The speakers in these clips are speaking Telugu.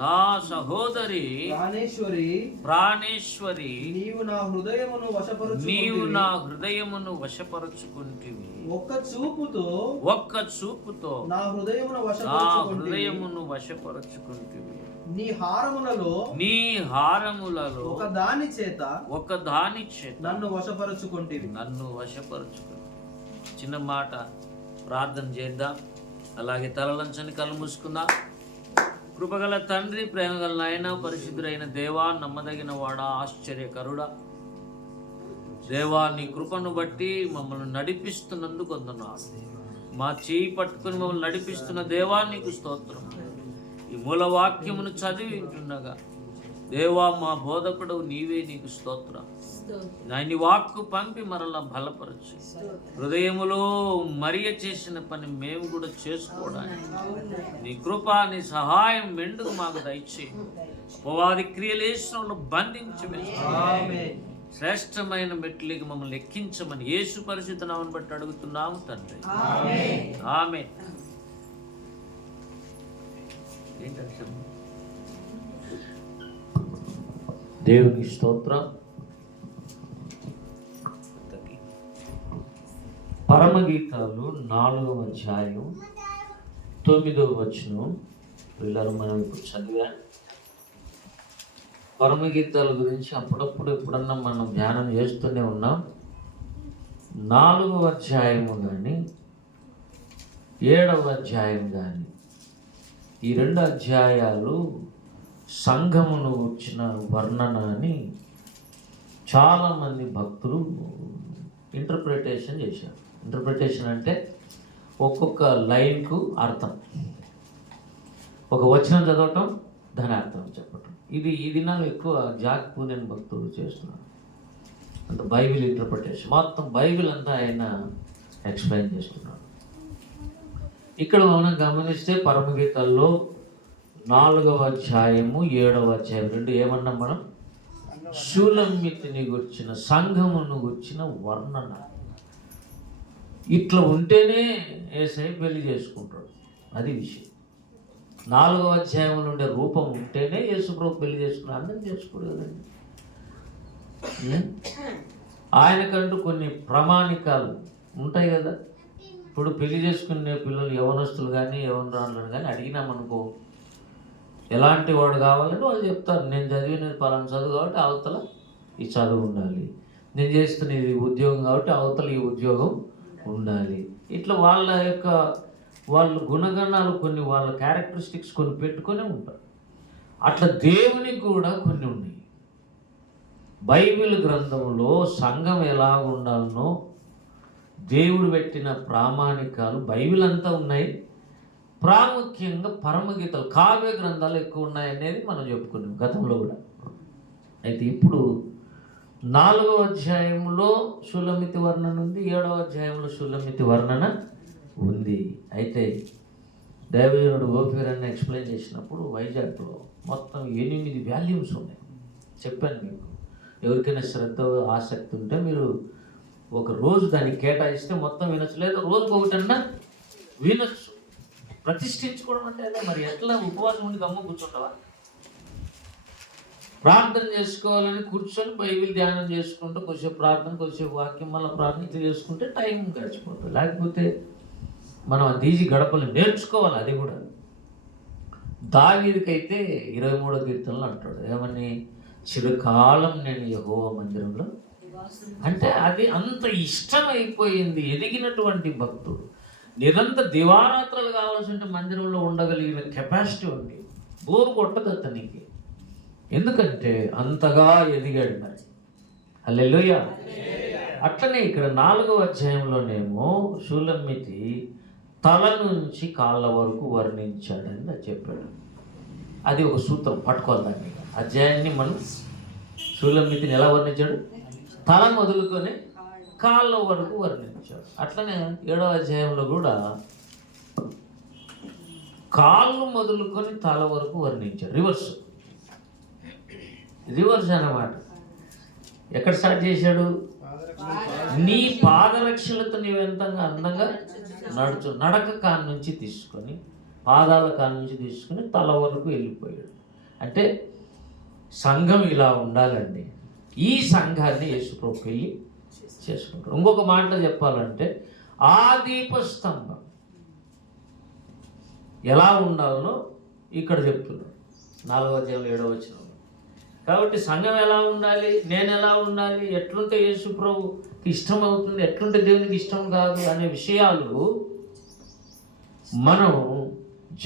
నా సహోదరి ప్రాణేశ్వరి నీవు నా హృదయమును వశపరుచుకుంటివి. ఒక్క చూపుతో నా హృదయమును వశపరుచుకుంటివి. నీ హారములలో ఒక దాని చేత నన్ను వశపరుచుకుంటివి. చిన్న మాట ప్రార్థన చేద్దాం. అలాగే తలలంచని కళ్ళు మూసుకుందాం. కృపగల తండ్రి, ప్రేమగల నాయన, పరిశుద్ధుడైన దేవా, నమ్మదగిన వాడా, ఆశ్చర్యకరుడా, దేవా, నీ కృపను బట్టి మమ్మల్ని నడిపిస్తున్నందుకు వందనాలు. మా చేయి పట్టుకుని మమ్మల్ని నడిపిస్తున్న దేవా నీకు స్తోత్రం. ఈ మూలవాక్యమును చదివి వింటుండగా దేవా, మా బోధకుడు నీవే, నీకు స్తోత్రం. నీ వాక్కు పంపి మరలా బలపరచు. హృదయములో మరియ చేసిన పని మేము కూడా చేసుకోవడానికి నీ కృప, నీ సహాయం మెండుకు మాకు దయచేయి. ఉపవాది క్రియలేశ్వరంలో బంధించి శ్రేష్టమైన మెట్లకి మమ్మల్ని ఎక్కించమని యేసు పరిశుద్ధ నామమును బట్టి అడుగుతున్నాము తండ్రి. ఆమేన్. దేవునికి స్తోత్రం. పరమగీతాలు 4వ అధ్యాయం 9వ వచనం పిల్లలు మనం ఇప్పుడు చదివా. పరమగీతాల గురించి అప్పుడప్పుడు ఎప్పుడన్నా మనం ధ్యానం చేస్తూనే ఉన్నాం. 4వ అధ్యాయము కానీ 7వ అధ్యాయం కానీ ఈ 2 అధ్యాయాలు సంఘమును వచ్చిన వర్ణన అని చాలామంది భక్తులు ఇంటర్ప్రిటేషన్ చేశారు. ఇంటర్ప్రిటేషన్ అంటే ఒక్కొక్క లైన్కు అర్థం, ఒక వచనం చదవటం, దాని అర్థం చెప్పటం. ఇది నాకు ఎక్కువ జాక్ పూనెన్ భక్తులు చేస్తున్నారు. అంత బైబిల్ ఇంటర్ప్రిటేషన్, మొత్తం బైబిల్ అంతా ఆయన ఎక్స్ప్లెయిన్ చేస్తున్నాడు. ఇక్కడ మనం గమనిస్తే పరమగీతాల్లో 4వ అధ్యాయము 7వ అధ్యాయం 2 ఏమన్నాం మనం? షూలమ్మితిని గుర్చిన, సంఘమును గుర్చిన వర్ణన. ఇట్లా ఉంటేనే యేసయ్య పెళ్లి చేసుకుంటాడు, అది విషయం. 4వ అధ్యాయంలో ఉండే రూపం ఉంటేనే యేసుప్రభు పెళ్లి చేసుకున్నాడు. అందరం చేసుకోడు కదండి. ఆయనకంటూ కొన్ని ప్రామాణికాలు ఉంటాయి కదా. ఇప్పుడు పెళ్లి చేసుకునే పిల్లలు యవనస్తులు కానీ యవనరాళ్ళని కానీ అడిగినామనుకో, ఎలాంటి వాడు కావాలని వాళ్ళు చెప్తారు. నేను చదివినది పలానా చదువు కాబట్టి అవతల ఈ చదువు ఉండాలి, నేను చేస్తున్నది ఉద్యోగం కాబట్టి అవతల ఈ ఉద్యోగం ఉండాలి. ఇట్లా వాళ్ళ గుణగణాలు కొన్ని, వాళ్ళ క్యారెక్టరిస్టిక్స్ కొన్ని పెట్టుకొని ఉంటారు. అట్లా దేవునికి కూడా కొన్ని ఉన్నాయి. బైబిల్ గ్రంథంలో సంఘం ఎలా ఉండాలనో దేవుడు పెట్టిన ప్రామాణికాలు బైబిల్ అంతా ఉన్నాయి. ప్రాముఖ్యంగా పరమగీతాలు, కావ్య గ్రంథాలు ఎక్కువ ఉన్నాయనేది మనం చెప్పుకున్నాం గతంలో కూడా. అయితే ఇప్పుడు 4వ అధ్యాయంలో షూలమ్మితి వర్ణన ఉంది, 7వ అధ్యాయంలో షూలమ్మితి వర్ణన ఉంది. అయితే దైవజనుడు గోపిగారని ఎక్స్ప్లెయిన్ చేసినప్పుడు వైజాగ్లో మొత్తం 8 వాల్యూమ్స్ ఉన్నాయి. చెప్పాను మీకు, ఎవరికైనా శ్రద్ధ ఆసక్తి ఉంటే మీరు ఒక రోజు దానికి కేటాయిస్తే మొత్తం వినొచ్చు, లేదా రోజుకు ఒకటన్నా వినొచ్చు. ప్రతిష్ఠించుకోవడం అంటే అదే. మరి ఎట్లా ఉపవాసం ఉండి గమ్మ కూర్చుంటావా? ప్రార్థన చేసుకోవాలని కూర్చొని బైబిల్ ధ్యానం చేసుకుంటూ కొద్దిసేపు ప్రార్థన, కొద్దిసేపు వాక్యం, మళ్ళీ ప్రార్థన చేసుకుంటే టైం గడిచిపోతుంది. లేకపోతే మనం అది ఈజీ గడపలు నేర్చుకోవాలి. అది కూడా దావీదుకైతే 23వ కీర్తనలో అంటాడు ఏమని, చిరకాలం నేను యెహోవా మందిరంలో. అంటే అది అంత ఇష్టమైపోయింది. ఎదిగినటువంటి భక్తుడు నిరంతర దివారాత్రాలు కావాల్సి ఉంటే మందిరంలో ఉండగలిగిన కెపాసిటీ ఉంది. బోరు కొట్టదు అతనికి, ఎందుకంటే అంతగా ఎదిగాడు. మరి హల్లెలూయా. అట్లనే ఇక్కడ 4వ అధ్యాయంలోనేమో షూలమ్మితి తల నుంచి కాళ్ళ వరకు వర్ణించాడని చెప్పాడు. అది ఒక సూత్రం, పట్టుకోవాలి దాన్ని. అధ్యాయాన్ని మనం షూలమ్మితిని ఎలా వర్ణించాడు? తల మొదలుకొని కాళ్ళ వరకు వర్ణించాడు. అట్లనే 7వ అధ్యాయంలో కూడా కాళ్ళు మొదలుకొని తల వరకు వర్ణించాడు. రివర్స్ అన్నమాట. ఎక్కడ స్టార్ట్ చేశాడు? నీ పాదరక్షలతో నీవెంతంగా అందంగా నడక కాని నుంచి తీసుకొని, పాదాల కాని నుంచి తీసుకొని తల వరకు వెళ్ళిపోయాడు. అంటే సంఘం ఇలా ఉండాలండి. ఈ సంఘాన్ని యేసుప్రభు పెళ్ళి చేసుకుంటారు. ఇంకొక మాటలో చెప్పాలంటే ఆ దీపస్తంభం ఎలా ఉండాలనో ఇక్కడ చెప్తున్నాడు 4వ అధ్యాయం 7వ వచనంలో. కాబట్టి సంఘం ఎలా ఉండాలి, నేను ఎలా ఉండాలి, ఎట్లుంటే యేసుప్రభుకి ఇష్టం అవుతుంది, ఎట్లుంటే దేవునికి ఇష్టం కాదు అనే విషయాలు మనం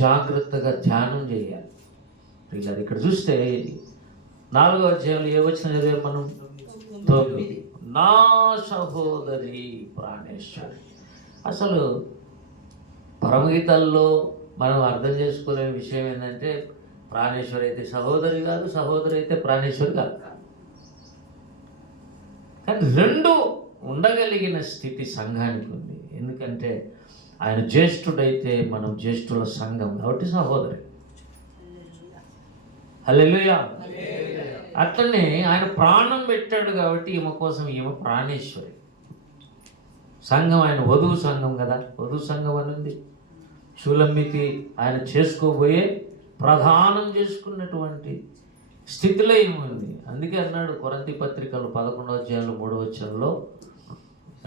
జాగ్రత్తగా ధ్యానం చేయాలి. ఇక్కడ చూస్తే 4వ అధ్యాయంలో ఏ వచనం చదివాం మనం? 9. నా సహోదరి ప్రాణేశ్వరి. అసలు పరమగీతాల్లో మనం అర్థం చేసుకోలేని విషయం ఏంటంటే ప్రాణేశ్వరి అయితే సహోదరి కాదు, సహోదరి అయితే ప్రాణేశ్వరి కాదు. కానీ రెండు ఉండగలిగిన స్థితి సంఘానికి ఉంది. ఎందుకంటే ఆయన జ్యేష్ఠుడైతే మనం జ్యేష్ఠుల సంఘం కాబట్టి సహోదరి. హల్లెలూయా. అట్లనే ఆయన ప్రాణం పెట్టాడు కాబట్టి ఈమె కోసం ఈమె ప్రాణేశ్వరి. సంఘం ఆయన వధువు సంఘం కదా, వధువు సంఘం అని ఉంది. షూలమ్మికి ఆయన చేసుకోబోయే ప్రధానం చేసుకున్నటువంటి స్థితిలో ఏముంది. అందుకే అన్నాడు కొరింథీ పత్రికలు 11వ అధ్యాయంలో 3వ వచనంలో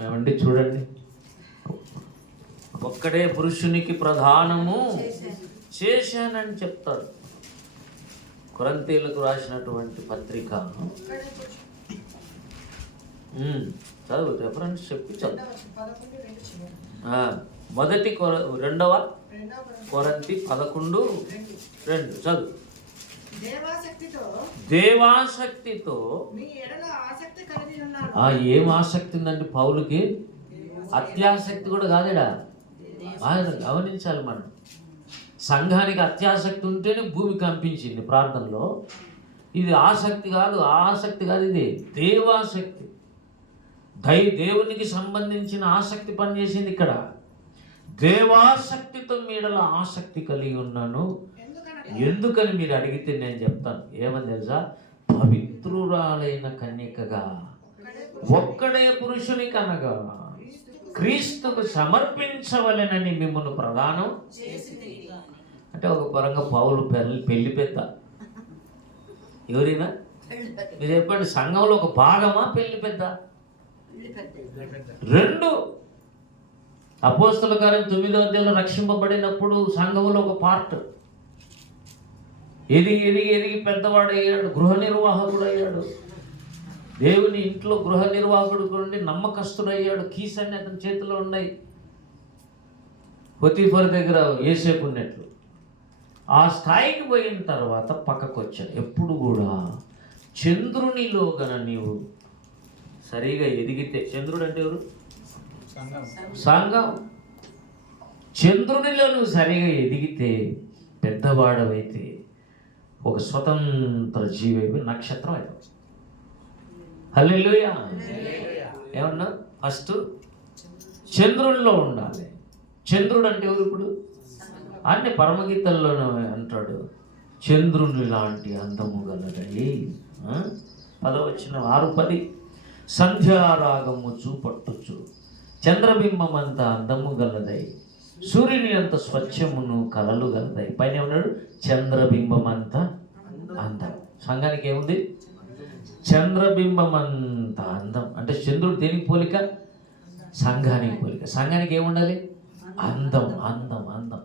ఏమండి చూడండి, ఒక్కడే పురుషునికి ప్రధానము చేశానని చెప్తాడు. కొరింథీయులకు రాసినటువంటి పత్రిక చదువు, రెఫరెన్స్ చెప్పి చదువు. 2వ కొరింథీ 11:2 చదువు. దేవాసక్తితో ఏం ఆసక్తి ఉందండి పౌలుకి? అత్యాసక్తి కూడా కాదేడా. గమనించాలి మనం. సంఘానికి అత్యాసక్తి ఉంటేనే భూమి కంపించింది ప్రార్థనలో. ఇది ఆసక్తి కాదు, ఆసక్తి కాదు, ఇది దేవాసక్తి. దేవునికి సంబంధించిన ఆసక్తి పనిచేసింది ఇక్కడ. దేవాసక్తితో మీడల ఆసక్తి కలిగి ఉన్నాను. ఎందుకని మీరు అడిగితే నేను చెప్తాను. ఏమని తెలుసా? పవిత్రురాలైన కన్యకగా ఒక్కడే పురుషుని కనగా క్రీస్తుకు సమర్పించవలెనని మిమ్మల్ని ప్రదానం. అంటే ఒక పరంగా పౌలు పెళ్లి పెద్ద. ఎవరైనా మీరు చెప్పండి, సంఘంలో ఒక భాగమా పెళ్లి పెద్ద? 2 అపోస్తల కార్యం 9వ అధ్యాయంలో రక్షింపబడినప్పుడు సంఘంలో ఒక పార్ట్ ఎదిగి పెద్దవాడయ్యాడు, గృహ నిర్వాహకుడు అయ్యాడు. దేవుని ఇంట్లో గృహ నిర్వాహకుడు నుండి నమ్మకస్తుడయ్యాడు. కీస్ అన్ని అతని చేతిలో ఉన్నాయి. పొతీఫర్ దగ్గర యోసేపు ఉన్నట్లు. ఆ స్థాయికి పోయిన తర్వాత పక్కకు వచ్చాడు. ఎప్పుడు కూడా చంద్రునిలో గన నీవు సరిగా ఎదిగితే, చంద్రుడు అంటే ఎవరు? సంఘం. చంద్రునిలో నువ్వు సరిగా ఎదిగితే, పెద్దవాడవైతే, ఒక స్వతంత్ర జీవి నక్షత్రం అవుతావు. హల్లెలూయా. ఏమన్నా? ఫస్ట్ చంద్రునిలో ఉండాలి. చంద్రుడు అంటే ఎవరు? ఇప్పుడు అన్ని పరమగీతల్లోనే అంటాడు, చంద్రుని లాంటి అందము గలదై. 10వ వచనం 6:10 సంధ్యారాగము చూపట్టుచు చంద్రబింబం అంత అందము గలదై, సూర్యుని అంత స్వచ్ఛమును కలలు గలదై. పైన ఉన్నాడు చంద్రబింబం అంత అందం. సంఘానికి ఏముంది? చంద్రబింబం అంత అందం. అంటే చంద్రుడు దేనికి పోలిక? సంఘానికి పోలిక. సంఘానికి ఏముండాలి? అందం, అందం, అందం.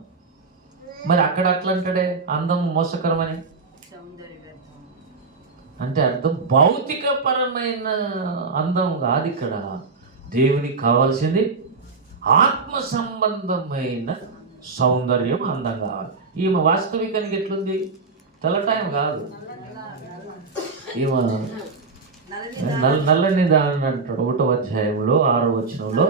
మరి అక్కడ అట్లా అంటాడే అందం మోసకరమని. అంటే అర్థం భౌతికపరమైన అందం కాదు ఇక్కడ. దేవునికి కావాల్సింది ఆత్మ సంబంధమైన సౌందర్యం, అందం కావాలి. ఈమె వాస్తవికానికి ఎట్లుంది? తెల్లటాయం కాదు, ఈమె నల్లని దాని అంటాడు 1వ అధ్యాయంలో 6వ వచనంలో.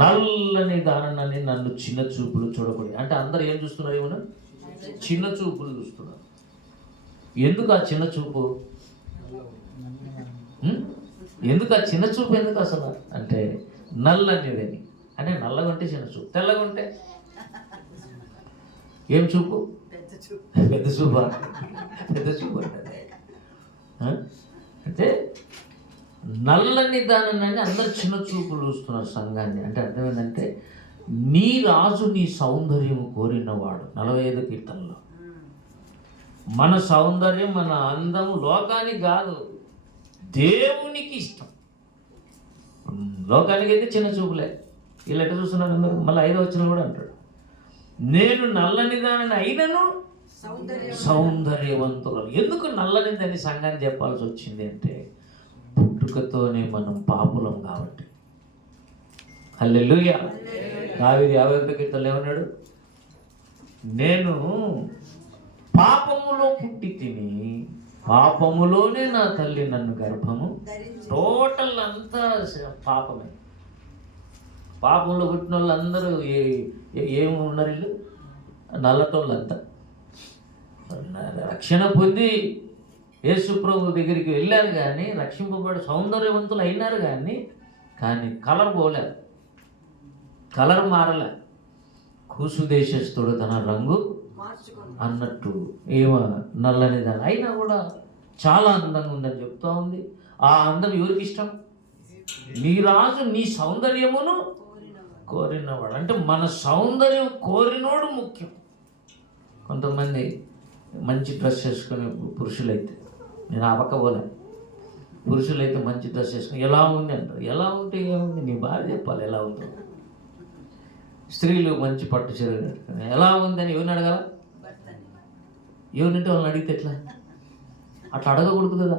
నల్లని దానని నన్ను చిన్న చూపులు చూడకూడదు. అంటే అందరు ఏం చూస్తున్నారు? ఏమన్నా చిన్న చూపులు చూస్తున్నారు. ఎందుకు ఆ చిన్న చూపు? ఎందుకు ఆ చిన్న చూపు? ఎందుకు అసలు అంటే నల్లనిదని. అంటే నల్లగా ఉంటే చిన్న చూపు, తెల్లగా ఉంటే ఏం చూపు? పెద్ద చూపా? పెద్ద చూపు అంటే నల్లని దానని అందరు చిన్న చూపులు చూస్తున్నారు సంఘాన్ని. అంటే అర్థం ఏంటంటే నీ రాజు నీ సౌందర్యము కోరినవాడు. 45 కీర్తనలో మన సౌందర్యం, మన అందం లోకానికి కాదు, దేవునికి ఇష్టం. లోకానికి అయితే చిన్న చూపులే. వీళ్ళు ఎట్లా చూస్తున్నారు అందరూ? మళ్ళీ 5వ వచనం కూడా అంటాడు, నేను నల్లని దానిని అయినను సౌందర్యవంతురాలు. ఎందుకు నల్లనిదని సంఘాన్ని చెప్పాల్సి వచ్చింది అంటే, పుట్టుకతోనే మనం పాపులం కాబట్టి. హల్లెలూయా. దావీదు 51వ కీర్తనలో ఏమన్నాడు? నేను పాపములో పుట్టి తిని, పాపములోనే నా తల్లి నన్ను గర్భము. టోటల్ అంతా పాపమే. పాపంలో పుట్టిన వాళ్ళు అందరూ ఏమి ఉన్నారు? వీళ్ళు నల్లటోళ్ళంతా. రక్షణ పొంది యేసు ప్రభు దగ్గరికి వెళ్ళారు కానీ, రక్షింపబడి సౌందర్యవంతులు అయినారు కానీ కలర్ పోలేదు, కలర్ మారలే. కూసు దేశస్థుడు తన రంగు అన్నట్టు ఏమో నల్లని దాని అయినా కూడా చాలా అందంగా ఉందని చెప్తా ఉంది. ఆ అందం ఎవరికి ఇష్టం? నీ రాజు నీ సౌందర్యమును కోరినవాడు. అంటే మన సౌందర్యం కోరినోడు ముఖ్యం. కొంతమంది మంచి డ్రెస్ వేసుకునే పురుషులైతే, నేను అవ్వకపోలే, పురుషులైతే మంచి డ్రెస్ వేసుకుని ఎలా ఉంది అంటారు. ఎలా ఉంటే ఏముంది, నీ భార్య చెప్పాలి ఎలా ఉందో. స్త్రీలు మంచి పట్టు చీర కట్టుకుని ఎలా ఉందని ఎవరిని అడగాల? ఎవరినంటే వాళ్ళని అడిగితే ఎట్లా? అట్లా అడగకూడదు కదా.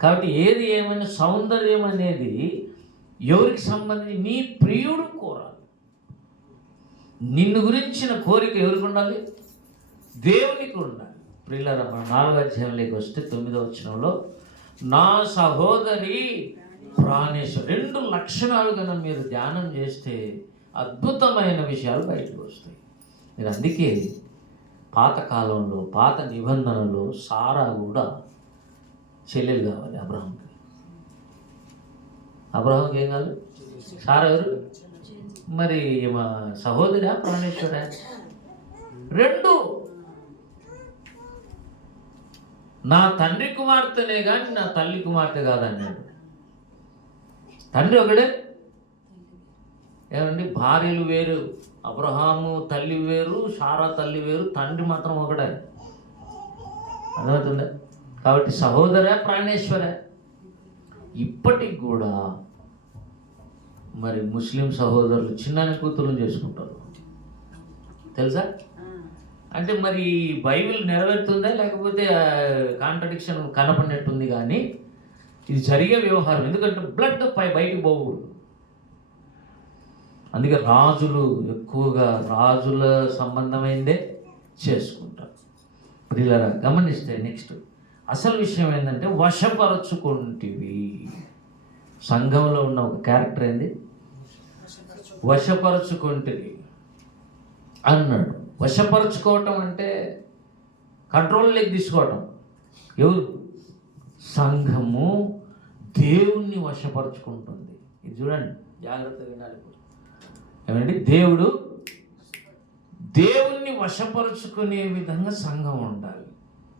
కాబట్టి ఏది ఏమైనా సౌందర్యం అనేది ఎవరికి సంబంధించి? నీ ప్రియుడు కోరాలి. నిన్ను గురించిన కోరిక ఎవరికి ఉండాలి? దేవునికి ఉండాలి. ప్రియులారా, మన 4వ అధ్యాయంలోకి వస్తే 9వ వచనంలో, నా సహోదరి ప్రాణేశ్వరి. 2 లక్షణాలు కనుక మీరు ధ్యానం చేస్తే అద్భుతమైన విషయాలు బయటకు వస్తాయి. మీరు అందుకే పాతకాలంలో, పాత నిబంధనలో సారా కూడా చెల్లెలు కావాలి అబ్రహాంకి. అబ్రహాంకి ఏం కావాలి? సారా ఎవరు? మరి మా సహోదరా ప్రాణేశ్వరా? 2. నా తండ్రి కుమార్తెనే కానీ నా తల్లి కుమార్తె కాదన్నాడు. తండ్రి ఒకడే. ఏమండి, భార్యలు వేరు, అబ్రహాము తల్లి వేరు, సారా తల్లి వేరు, తండ్రి మాత్రం ఒకడే. అర్థమవుతుందా? కాబట్టి సహోదర ప్రాణేశ్వర. ఇప్పటికి కూడా మరి ముస్లిం సహోదరులు చిన్న కూతురుని చేసుకుంటారు, తెలుసా? అంటే మరి బైబిల్ నెరవేరుతుందా లేకపోతే కాంట్రడిక్షన్ కనపడినట్టుంది, కానీ ఇది జరిగే వ్యవహారం. ఎందుకంటే బ్లడ్ బయటికి పోకూడదు. అందుకే రాజులు ఎక్కువగా రాజుల సంబంధమైందే చేసుకుంటారు. ప్రియులారా, గమనిస్తే నెక్స్ట్ అసలు విషయం ఏంటంటే, వశపరచుకుంటివి. సంఘంలో ఉన్న ఒక క్యారెక్టర్ ఏంది? వశపరచుకుంటివి అన్నాడు. వశపరచుకోవటం అంటే కంట్రోల్లోకి తీసుకోవటం. ఎవరు? సంఘము దేవుణ్ణి వశపరుచుకుంటుంది. ఇది చూడండి, జాగ్రత్తగా వినాలి. ఏమండి, దేవుణ్ణి వశపరుచుకునే విధంగా సంఘం ఉండాలి.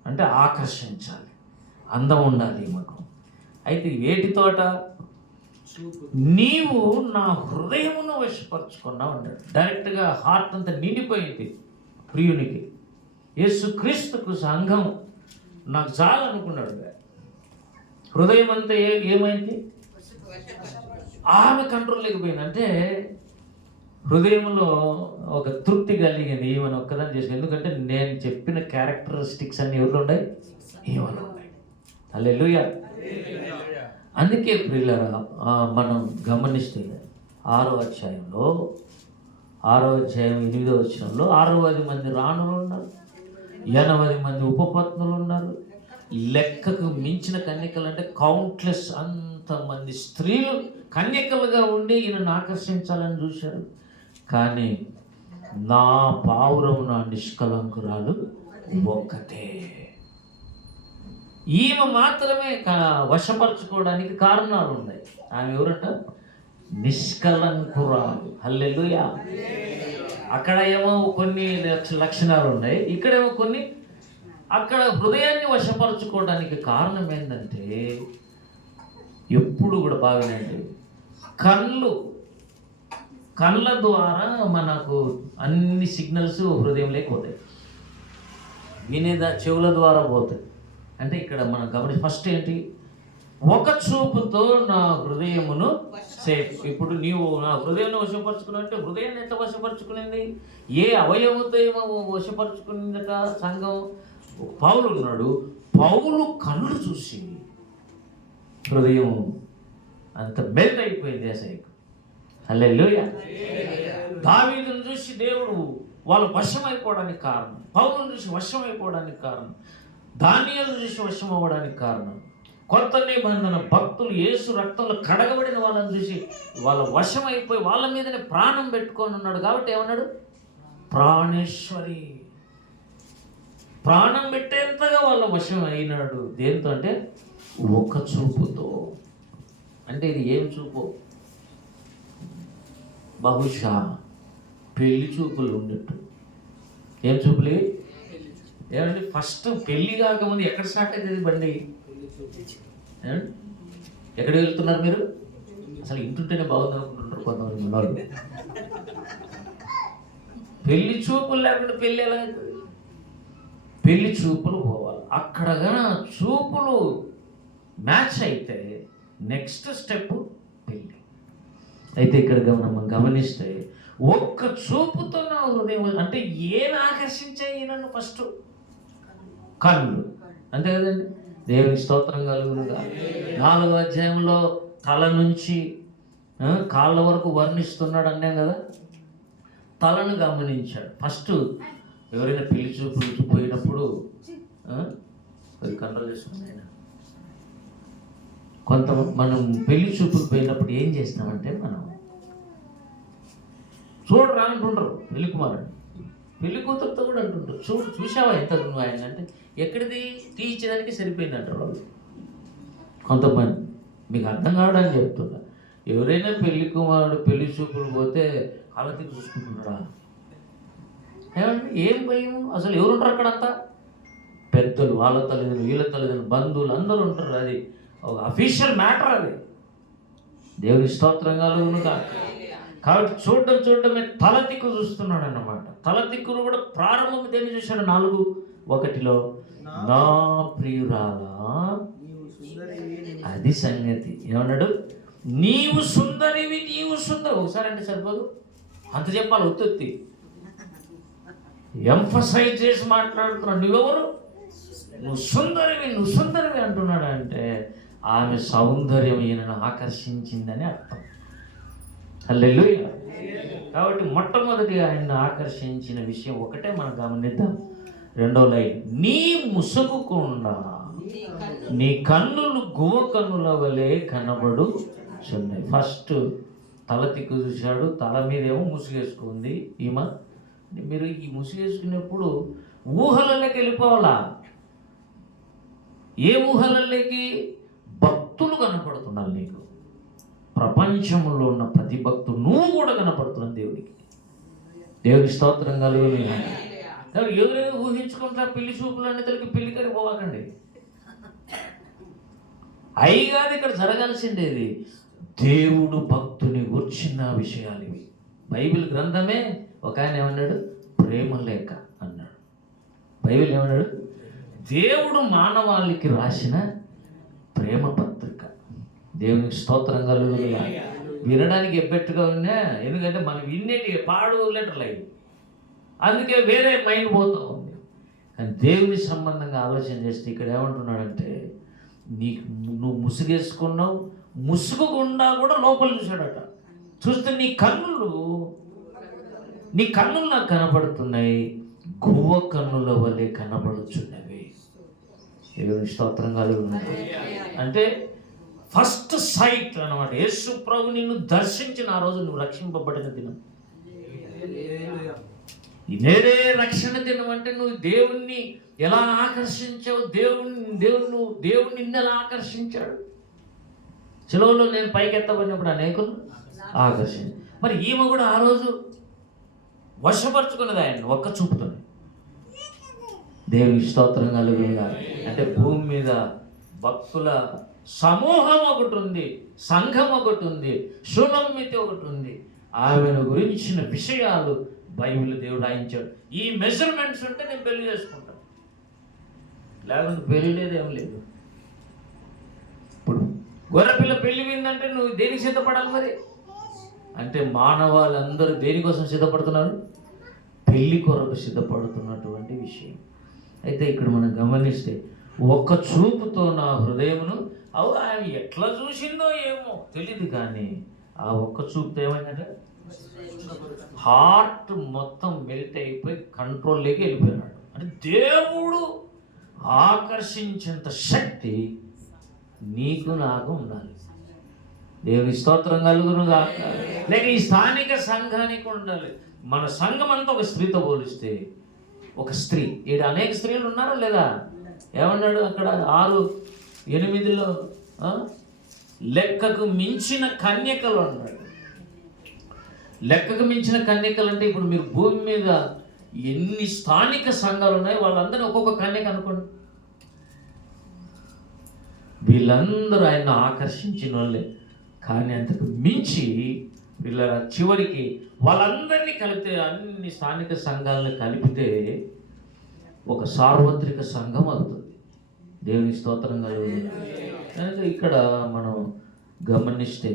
అంటే ఆకర్షించాలి, అందం ఉండాలి మాకు. అయితే ఏటితోట? నీవు నా హృదయమును వశపరుచుకున్నావు అన్నాడు. డైరెక్ట్గా హార్ట్ అంతా నిండిపోయింది ప్రియునికి. యేసుక్రీస్తుకు సంఘం నాకు చాలనుకున్నాడు. హృదయం అంతా ఏమైంది? ఆమె కంట్రోల్ లేకపోయింది. అంటే హృదయంలో ఒక తృప్తి కలిగింది, ఈమెను ఒక్కదాన్ని చేసి. ఎందుకంటే నేను చెప్పిన క్యారెక్టరిస్టిక్స్ అన్ని ఎవరిలో ఉన్నాయి? ఈమెలో ఉన్నాయి. హల్లెలూయా. అందుకే ప్రియులారా, మనం గమనిస్తే 6వ అధ్యాయంలో 8వ వచనంలో 60 మంది రాణులు ఉన్నారు, 80 మంది ఉపపత్నులు ఉన్నారు. లెక్కకు మించిన కన్యకలు, అంటే కౌంట్లెస్, అంతమంది స్త్రీలు కన్యకలుగా ఉండి ఈయనను ఆకర్షించాలని చూశారు. కానీ నా పావురము నా నిష్కలంకురాలు ఒక్కటే. ఈమె మాత్రమే వశపరచుకోవడానికి కారణాలు ఉన్నాయి. ఆమె ఎవరట? నిష్కలంకురాలు. హల్లెలూయా. అక్కడ ఏమో కొన్ని లక్షణాలు ఉన్నాయి, ఇక్కడేమో కొన్ని. అక్కడ హృదయాన్ని వశపరచుకోవడానికి కారణం ఏంటంటే, ఎప్పుడు కూడా బాగానండి, కళ్ళ ద్వారా మనకు అన్ని సిగ్నల్స్ హృదయంలోకి పోతాయి. చెవుల ద్వారా పోతాయి. అంటే ఇక్కడ మనం ఫస్ట్ ఏంటి, ఒక చూపుతో నా హృదయమును సేఫ్. ఇప్పుడు నీవు నా హృదయాన్ని వశపరుచుకున్నావు అంటే హృదయాన్ని ఎంత వశపరుచుకునింది, ఏ అవయవంతో ఏమో వశపరుచుకునిందట సంఘం. పౌలు ఉన్నాడు, పౌలు కళ్ళు చూసి హృదయం అంత మెల్ట్ అయిపోయింది ఏసయ్యకు. హల్లెలూయా. దావీదును చూసి దేవుడు వాళ్ళు వశమైపోవడానికి కారణం, పౌలును చూసి వశమైపోవడానికి కారణం, దానియేలును చూసి వశం అవ్వడానికి కారణం, కొత్త నిబంధన భక్తులు యేసు రక్తంలో కడగబడిన వాళ్ళని చూసి వాళ్ళ వశమైపోయి వాళ్ళ మీదనే ప్రాణం పెట్టుకొని ఉన్నాడు. కాబట్టి ఏమన్నాడు, ప్రాణేశ్వరి, ప్రాణం పెట్టేంతగా వాళ్ళ వశం అయినాడు. దేంతో అంటే ఒక చూపుతో. అంటే ఇది ఏం చూపు, బహుశా పెళ్లి చూపులు ఉన్నట్టు. ఏం చూపులు ఏమండి, ఫస్ట్ పెళ్లి కాకముందు ఎక్కడ స్టార్ట్ అవుతుంది బండి, ఎక్కడికి వెళ్తున్నారు మీరు, అసలు ఇంటుంటేనే బాగుంది అనుకుంటున్నారు కొంతమంది వాళ్ళు. పెళ్లి చూపులు లేకుండా పెళ్ళి ఎలా అవుతుంది, పెళ్లి చూపులు పోవాలి. అక్కడగా చూపులు మ్యాచ్ అయితే నెక్స్ట్ స్టెప్ పెళ్ళి. అయితే ఇక్కడ మనం గమనిస్తే ఒక్క చూపుతో నా హృదయం, అంటే ఏమి ఆకర్షించాయి నన్ను, ఫస్ట్ కళ్ళు, అంతే కదండి. దేవునికి స్తోత్రం కలుగునుగా. 4వ అధ్యాయంలో తల నుంచి కాళ్ళ వరకు వర్ణిస్తున్నాడు అన్నాం కదా. తలను గమనించాడు ఫస్ట్. ఎవరైనా పెళ్లి చూపులు పోయినప్పుడు అది కంట్రోల్ చేసుకుని ఆయన మనం పెళ్లి చూపులు పోయినప్పుడు ఏం చేసినామంటే, మనం చూడరా అంటుండ్రు పెళ్లి కుమారుడు, పెళ్లి కూతురుతో కూడా అంటుంటారు, చూసావా ఎంత నువ్వు ఆయన అంటే, ఎక్కడిది తీయించడానికి సరిపోయింది అంటారు వాళ్ళు. కొంతమంది మీకు అర్థం కావడానికి చెప్తున్నా, ఎవరైనా పెళ్లి కుమారుడు పెళ్లి చూపులు పోతే కళ్ళకి చూసుకుంటున్నాడా ఏమంటే, ఏం భయం అసలు, ఎవరుంటారు అక్కడంతా, పెద్దలు, వాళ్ళ తల్లిదండ్రులు, వీళ్ళ తల్లిదండ్రులు, బంధువులు అందరూ ఉంటారు. అది ఒక అఫీషియల్ మ్యాటర్, అది దేవుని స్తోత్రం కలుగునుగా. కాబట్టి చూడటమే తల దిక్కు చూస్తున్నాడు అన్నమాట. తల దిక్కును కూడా ప్రారంభం దేన్ని చూశాడు, 4:1 నా ప్రియురాలా, అది సంగతి. ఏమన్నాడు, నీవు సుందరివి, నీవు సుందరి. ఒకసారి అంటే సరిపోదు, అంత చెప్పాలి, ఒత్తి ఎంఫసైజ్ చేసి మాట్లాడుతున్నాడు. నువ్వెవరు, నువ్వు సుందరివి, నువ్వు సుందరివి అంటున్నాడు. అంటే ఆమె సౌందర్యం ఈయనను ఆకర్షించిందని అర్థం. హల్లెలూయా. కాబట్టి మొట్టమొదటి ఆయన్ని ఆకర్షించిన విషయం ఒకటే మనం గమనిద్దాం. 2వ లైన్, నీ ముసుగుకుండా నీ కన్నులు గువ్వ కన్నుల వలె కనబడుచున్నాయి. ఫస్ట్ తల తిక్కు చూశాడు, తల మీదేమో ముసుగేసుకుంది ఈమె. మీరు ఈ ముసుగేసుకునేప్పుడు ఊహలలోకి వెళ్ళిపోవాలా. ఏ ఊహలలోకి, భక్తులు కనపడుతున్నారు నీకు, ప్రపంచంలో ఉన్న ప్రతి భక్తుడు, నువ్వు కూడా కనపడుతున్నావు దేవుడికి. దేవుడికి స్తోత్రం కలుగును. ఎవరైనా ఊహించుకుంటా పెళ్లి చూపులు అనే తలకి పెళ్లి కడిగి పోవాలండి. అయిగాది ఇక్కడ జరగాల్సిండేది దేవుడు భక్తుని గుర్చిన విషయాలు ఇవి. బైబిల్ గ్రంథమే ఒక ఆయన ఏమన్నాడు, ప్రేమ లేఖ అన్నాడు. బైబిల్ ఏమన్నాడు, దేవుడు మానవాళికి రాసిన ప్రేమ పత్రిక. దేవునికి స్తోత్రం కలుగునుగా. వినడానికి ఎబ్బెట్టుగా ఉన్నా, ఎందుకంటే మనం వినేటి పాడు లెటర్లు అయ్యి, అందుకే వేరే మైండ్ పోతూ ఉంది. కానీ దేవుని సంబంధంగా ఆలోచన చేస్తే ఇక్కడ ఏమంటున్నాడంటే, నువ్వు ముసుగేసుకున్నావు, ముసుగు గుండా కూడా లోపల చూశాడట. చూస్తే నీ కన్నులు నాకు కనపడుతున్నాయి, గువ్వ కన్నుల వల్లే కనబడుచున్నవి. దేవుని స్తోత్రం కలుగునుగా. అంటే ఫస్ట్ సైట్ అన్నమాట. యేసు ప్రభు నిన్ను దర్శించిన ఆ రోజు నువ్వు రక్షింపబడిన దినం. ఇదేదే రక్షణ దినం. అంటే నువ్వు దేవుణ్ణి ఎలా ఆకర్షించావు, దేవుడు నిన్ను ఎలా ఆకర్షించాడు. సిలువలో నేను పైకెత్తబడినప్పుడు అనేకులు ఆకర్షించాడు. మరి ఈమె కూడా ఆ రోజు వశపరుచుకున్నది ఆయన ఒక్క చూపుతుంది. దేవుని స్తోత్రం కలుగునుగా. అంటే భూమి మీద భక్తుల సమూహం ఒకటి ఉంది, సంఘం ఒకటి ఉంది, సునమ్మితి ఒకటి ఉంది. ఆమెను గురించిన విషయాలు బైబిల్ దేవుడు రాయించాడు. ఈ మెజర్మెంట్స్ ఉంటే నేను పెళ్లి చేసుకుంటాను. లేకపోతే పెళ్ళి లేదు, ఏం లేదు. ఇప్పుడు గొర్రెపిల్ల పెళ్లి విందంటే నువ్వు దేనికి సిద్ధపడాలి మరి? అంటే మానవాళ్ళందరూ దేనికోసం సిద్ధపడుతున్నారు? పెళ్లి కొరకు సిద్ధపడుతున్నటువంటి విషయం. అయితే ఇక్కడ మనం గమనిస్తే ఒక్క చూపుతో నా హృదయమును ఆమె ఎట్లా చూసిందో ఏమో తెలియదు, కానీ ఆ ఒక్క చూపుతో ఏమైందంటే హార్ట్ మొత్తం మెల్ట్ అయిపోయి కంట్రోల్లోకి వెళ్ళిపోయినాడు. అంటే దేవుడు ఆకర్షించేంత శక్తి నీకు నాకు ఉండాలి. దేవుని స్తోత్రం కలుగునుగా. లేక ఈ స్థానిక సంఘానికి ఉండాలి. మన సంఘం అంతా ఒక స్త్రీతో పోలిస్తే ఒక స్త్రీ, ఈడ అనేక స్త్రీలు ఉన్నారా లేదా? ఏమన్నాడు అక్కడ 6:8 లెక్కకు మించిన కన్యకలు అన్నాడు. లెక్కకు మించిన కన్యకలు అంటే ఇప్పుడు మీరు భూమి మీద ఎన్ని స్థానిక సంఘాలు ఉన్నాయో వాళ్ళందరూ ఒక్కొక్క కన్యక అనుకోండి. వీళ్ళందరూ ఆయన ఆకర్షించిన వాళ్ళే. కానీ అంతకు మించి వీళ్ళ చివరికి వాళ్ళందరినీ కలిపితే, అన్ని స్థానిక సంఘాలను కలిపితే ఒక సార్వత్రిక సంఘం అవుతుంది. దేవుని స్తోత్రం కలుగుతుంది. కనుక ఇక్కడ మనం గమనిస్తే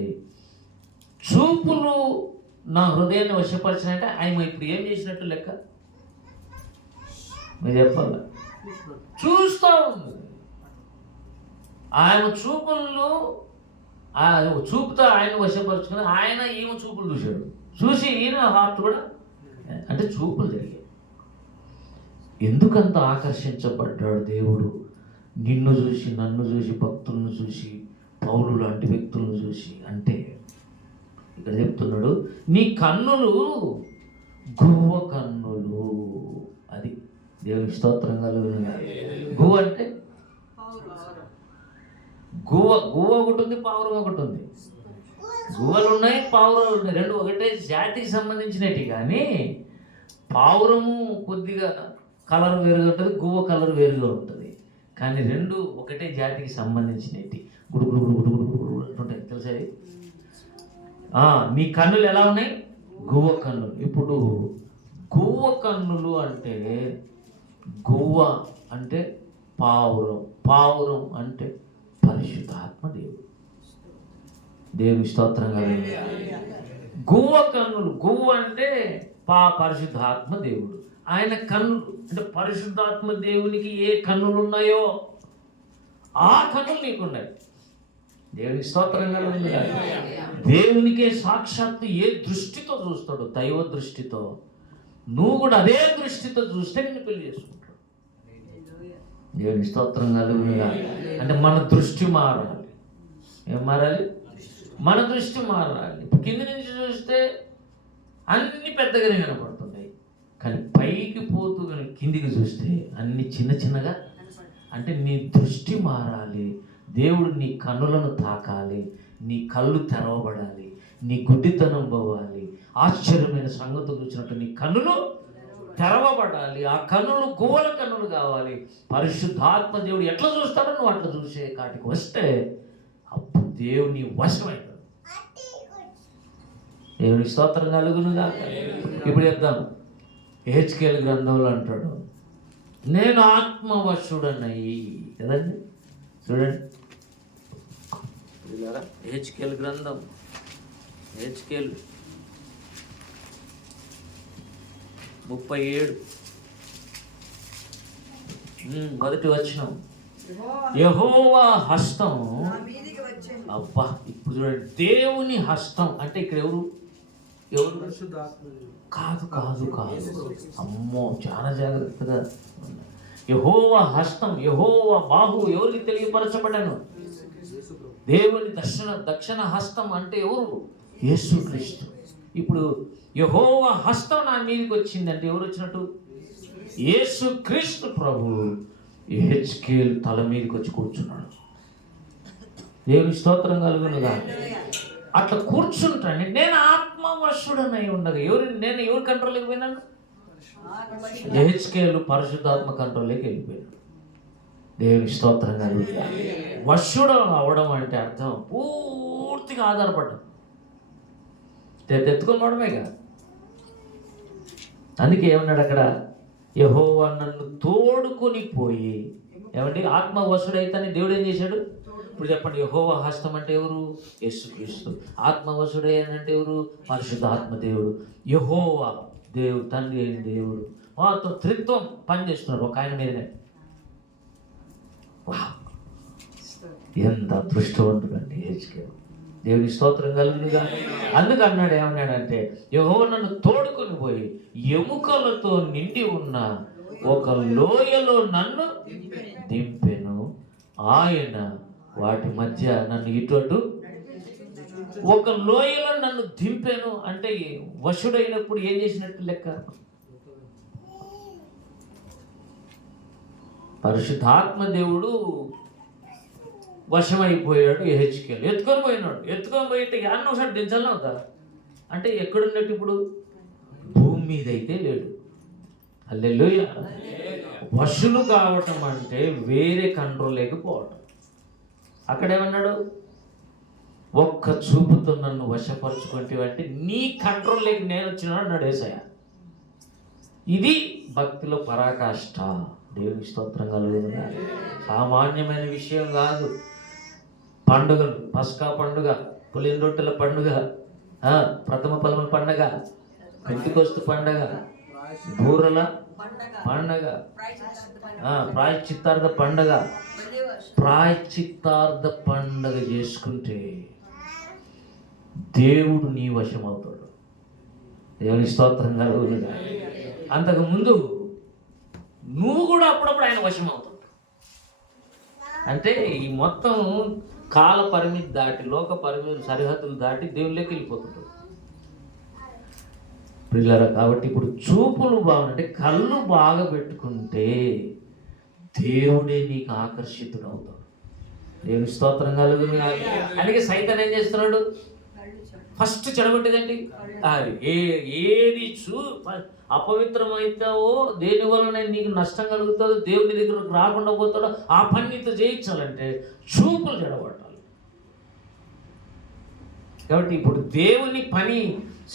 చూపులు నా హృదయాన్ని వశపరిచినట్టే ఆయన ఇప్పుడు ఏం చేసినట్టు లెక్క? మీరు చెప్పాల. చూస్తూ ఉంది ఆయన చూపులను, చూపుతో ఆయన వశపరుచుకుని ఆయన ఈమె చూపులు చూశాడు. చూసి ఈయన హార్ట్ కూడా, అంటే చూపులు జరిగాయి. ఎందుకంత ఆకర్షించబడ్డాడు దేవుడు? నిన్ను చూసి, నన్ను చూసి, భక్తులను చూసి, పౌలు లాంటి వ్యక్తులను చూసి. అంటే ఇక్కడ చెప్తున్నాడు, నీ కన్నులు గువ్వ కన్నులు. అది దేవుని స్తోత్రం కలుగునుగా. గువ్వ అంటే గువ్వ ఒకటి ఉంది, పావురం ఒకటి ఉంది. గువ్వలు ఉన్నాయి, పావురాలు ఉన్నాయి. రెండు ఒకటే జాతికి సంబంధించినవి. కానీ పావురము కొద్దిగా కలర్ వేరుగా ఉంటుంది, గువ్వ కలర్ వేరుగా ఉంటుంది. కానీ రెండు ఒకటే జాతికి సంబంధించినవి. గుడుగుడు గుడుగుడు గుడుగుడు అంటుంటాయి, తెలుసా? మీ కన్నులు ఎలా ఉన్నాయి? గువ్వ కన్నులు. ఇప్పుడు గువ్వ కన్నులు అంటే, గువ్వ అంటే పావురం, పావురం అంటే పరిశుద్ధాత్మ దేవుడు. దేవుని స్తోత్రం కదా. గువ్వ కన్నులు, గువ్వ అంటే పరిశుద్ధాత్మ దేవుడు. ఆయన కన్నులు అంటే పరిశుద్ధాత్మ దేవునికి ఏ కన్నులు ఉన్నాయో ఆ కన్నులు నీకున్నాయి. దేవుని స్తోత్రం కదా. దేవునికే సాక్షాత్తు ఏ దృష్టితో చూస్తాడు? దైవ దృష్టితో. నువ్వు కూడా అదే దృష్టితో చూస్తే నిన్ను పెళ్లి చేసుకుంటాడు. దేవుని స్తోత్రం కలుగునుగా. అంటే మన దృష్టి మారాలి. ఏం మారాలి? మన దృష్టి మారాలి. కింది నుంచి చూస్తే అన్ని పెద్దగానే కనపడుతున్నాయి, కానీ పైకి పోతూ కిందికి చూస్తే అన్ని చిన్న చిన్నగా. అంటే నీ దృష్టి మారాలి. దేవుడు నీ కన్నులను తాకాలి, నీ కళ్ళు తెరవబడాలి, నీ గుడ్డితనం పోవాలి. ఆశ్చర్యమైన సంగతులు చూసినట్టు నీ కన్నులు తెరవబడాలి. ఆ కన్నులు గువ్వల కన్నులు కావాలి. పరిశుద్ధాత్మ దేవుడు ఎట్లా చూస్తాడో నువ్వు అట్లా చూసే కాటికి వస్తే అప్పుడు దేవుని వశమైంది. దేవుని స్తోత్రం కలుగునుగా. ఇప్పుడు చెప్దాం. హెచ్కేల్ గ్రంథంలో అంటాడు, నేను ఆత్మవశుడనయ్యి కదండి. చూడండి, హెచ్కేల్ గ్రంథం, హెచ్కేల్ 37 మొదటి వచనం. యెహోవా హస్తం. అబ్బా, ఇప్పుడు చూడండి, దేవుని హస్తం అంటే ఇక్కడ ఎవరు? కాదు కాదు కాదు, అమ్మో చాలా జాగ్రత్తగా. యెహోవా హస్తం, యెహోవా బాహు ఎవరికి తెలియపరచబడాను? దేవుని దక్షిణ హస్తం అంటే ఎవరు? యేసుక్రీస్తు. ఇప్పుడు యెహోవా హస్తం నా మీదకి వచ్చిందంటే ఎవరు వచ్చినట్టు? యేసుక్రీస్తు ప్రభు హెచ్కేల్ తల మీదకి వచ్చి కూర్చున్నాడు. దేవుని స్తోత్రం కలుగునుగా. అట్లా కూర్చుంటాను. నేను ఆత్మవశుడనై ఉండగా నేను ఎవరు కంట్రోల్లోకి పోయినాను? హెచ్కేల్ పరిశుద్ధాత్మ కంట్రోల్లోకి వెళ్ళిపోయాడు. దేవుని స్తోత్రం కలుగునుగా. వశుడు అవడం అంటే అర్థం పూర్తిగా ఆధారపడ్డం, ఎత్తుకొని పోవడమేగా. అందుకే ఏమన్నాడు అక్కడ? యెహోవా నన్ను తోడుకొని పోయి ఏమంటే ఆత్మవశుడైతేనే దేవుడు ఏం చేశాడు? ఇప్పుడు చెప్పండి, యెహోవా హస్తం అంటే ఎవరు? యేసుక్రీస్తు. ఆత్మవశుడై అని అంటే ఎవరు? పరిశుద్ధాత్మ దేవుడు. యెహోవా దేవుడు, తండ్రి అయిన దేవుడు, వారితో త్రిత్వం పనిచేస్తున్నారు ఒక ఆయన మీదనే. వావ్! ఎంత అదృష్టవంతుడండి హెచ్కేల్. దేవుని స్తోత్రం కలుగునుగా. అందుకు అన్నాడు, ఏమన్నాడంటే, యెహోవా నన్ను తోడుకొని పోయి ఎముకలతో నిండి ఉన్న ఒక లోయలో నన్ను దింపెను. ఆయన వాటి మధ్య నన్ను ఇటు అటు ఒక లోయలో నన్ను దింపెను అంటే వశుడైనప్పుడు ఏం చేసినట్టు లెక్క? పరిశుద్ధాత్మ దేవుడు వశమైపోయాడు యెహెజ్కేలు. ఎత్తుకొని పోయినాడు. ఎత్తుకొని పోయితే అన్న ఒకసారి దించాలని అవుతా అంటే ఎక్కడున్నట్టు ఇప్పుడు? భూమి మీద అయితే లేడు. హల్లెలూయా. వశులు కావటం అంటే వేరే కంట్రోల్ లేకపోవటం. అక్కడేమన్నాడు? ఒక్క చూపుతో నన్ను వశపరుచుకుంటే అంటే నీ కంట్రోల్ లేక నేను వచ్చినా అన్నాడు యేసయ్య. ఇది భక్తిలో పరాకాష్ఠ. దేవునికి స్తోత్రం కలుగునుగా. సామాన్యమైన విషయం కాదు. పండుగలు, పస్కా పండుగ, పులిన రొట్టెల పండుగ, ప్రథమ ఫలముల పండుగ, పెంతెకొస్తు పండుగ, బూరల పండుగ, ప్రాయశ్చిత్తార్థ పండుగ. ప్రాయశ్చిత్తార్థ పండుగ చేసుకుంటే దేవుడు నీ వశం అవుతాడు. దేవుని స్తోత్రం కలుగునుగా. అంతకు ముందు నువ్వు కూడా అప్పుడప్పుడు ఆయన వశం అవుతావు. అంటే ఈ మొత్తం కాల పరిమితి దాటి, లోక పరిమితి సరిహద్దులు దాటి దేవుళ్ళకి వెళ్ళిపోతుంటాడు పిల్లరా. కాబట్టి ఇప్పుడు చూపులు బాగుంటే, కళ్ళు బాగా పెట్టుకుంటే దేవుడే నీకు ఆకర్షితుడు అవుతాడు. దేవుని స్తోత్రం కలుగును. అందుకే సైతాన్ ఏం చేస్తున్నాడు? ఫస్ట్ చెడగొట్టేదండి అది. ఏది అపవిత్రమైతావో, దేని వలన నీకు నష్టం కలుగుతుందో, దేవుని దగ్గరకు రాకుండా పోతాడో ఆ పనితో చేయించాలంటే చూపులు చెడగొట్టాలి. కాబట్టి ఇప్పుడు దేవుని పని,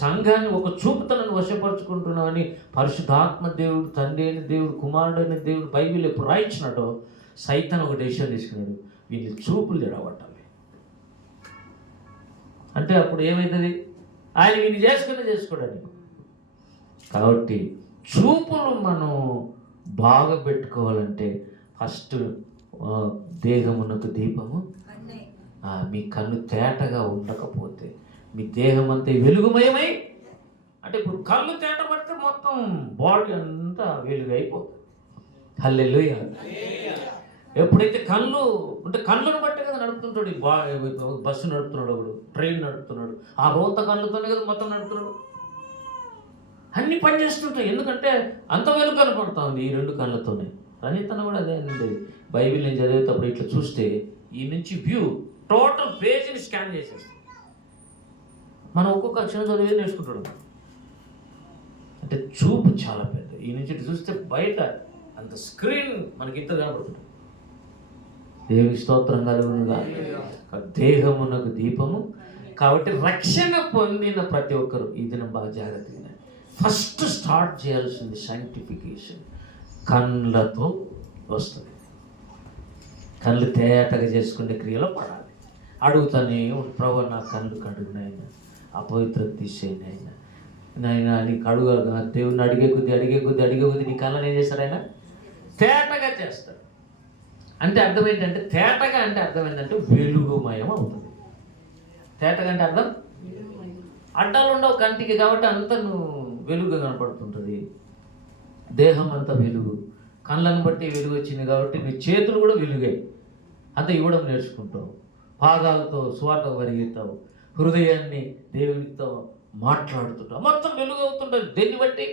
సంఘాన్ని ఒక చూపుతలను వశపరుచుకుంటున్నామని పరిశుద్ధాత్మ దేవుడు, తండ్రి అయిన దేవుడు, కుమారుడు అయిన దేవుడు బైబిల్ ఎప్పుడు రాయించినట్టు సైతాన్ ఒక డెసిషన్ తీసుకున్నాడు, వీళ్ళు చూపులు చెడగొట్టాలి. అంటే అప్పుడు ఏమవుతుంది? ఆయన వీళ్ళు చేసుకోవడానికి. కాబట్టి చూపులు మనం బాగా పెట్టుకోవాలంటే ఫస్ట్ దేహమునకు దీపము. మీ కన్ను తేటగా ఉండకపోతే మీ దేహం అంతా వెలుగుమయమై, అంటే ఇప్పుడు కళ్ళు తేట పడితే మొత్తం బాడీ అంతా వెలుగు అయిపోతుంది. హల్లెలూయా. ఎప్పుడైతే కళ్ళు అంటే కళ్ళను బట్టే కదా నడుపుతుంటాడు. బస్సు నడుపుతున్నాడు, ఒకడు ట్రైన్ నడుపుతున్నాడు, ఆ రోత కళ్ళతోనే కదా మొత్తం నడుపుతున్నాడు. అన్ని పని చేస్తుంటాయి. ఎందుకంటే అంత వెలుగు కనపడుతూ ఉంది ఈ రెండు కళ్ళతోనే. రనితన కూడా అదే అండి. బైబిల్ నేను చదివేటప్పుడు ఇట్లా చూస్తే ఈ నుంచి వ్యూ టోటల్ పేజీని స్కాన్ చేసేస్తాం. మనం ఒక్కొక్క అక్షరం చదివేది నేర్చుకుంటాడు. అంటే చూపు చాలా పెద్ద. ఈ నుంచి చూస్తే బయట అంత స్క్రీన్ మనకి ఇంత కనపడుతుంది. దేవుని స్తోత్రం కలుగునుగా. దేహమునకు దీపము. కాబట్టి రక్షణ పొందిన ప్రతి ఒక్కరు ఈ దినం బాగా జాగ్రత్తగా ఫస్ట్ స్టార్ట్ చేయాల్సింది సైంటిఫికేషన్. కళ్ళతో వస్తుంది. కళ్ళు తేటగా చేసుకునే క్రియలో పడాలి. అడుగుతానే ప్రభు నా కళ్ళు కడుగునైనా, అపవిత్రత తీసేయండి అయినా, నాయన నీకు అడుగుగా. దేవుడిని అడిగే కొద్ది నీ కళ్ళని ఏం చేస్తాడు? ఆయన తేటగా చేస్తాడు. అంటే అర్థం ఏంటంటే, తేటగా అంటే అర్థం ఏంటంటే వెలుగుమయం అవుతుంది. తేటగా అంటే అర్థం అడ్డాలు ఉండవు కంటికి, కాబట్టి అంత నువ్వు వెలుగు కనపడుతుంటుంది. దేహం అంతా వెలుగు, కళ్ళను బట్టి వెలుగు వచ్చింది కాబట్టి నీ చేతులు కూడా వెలుగే. అంత ఇవ్వడం నేర్చుకుంటావు. పాదాలతో స్వార్థ పరిగెత్తావు, హృదయాన్ని దేవునితో మాట్లాడుతుంటావు, మొత్తం వెలుగు అవుతుంటుంది. దేన్ని బట్టి?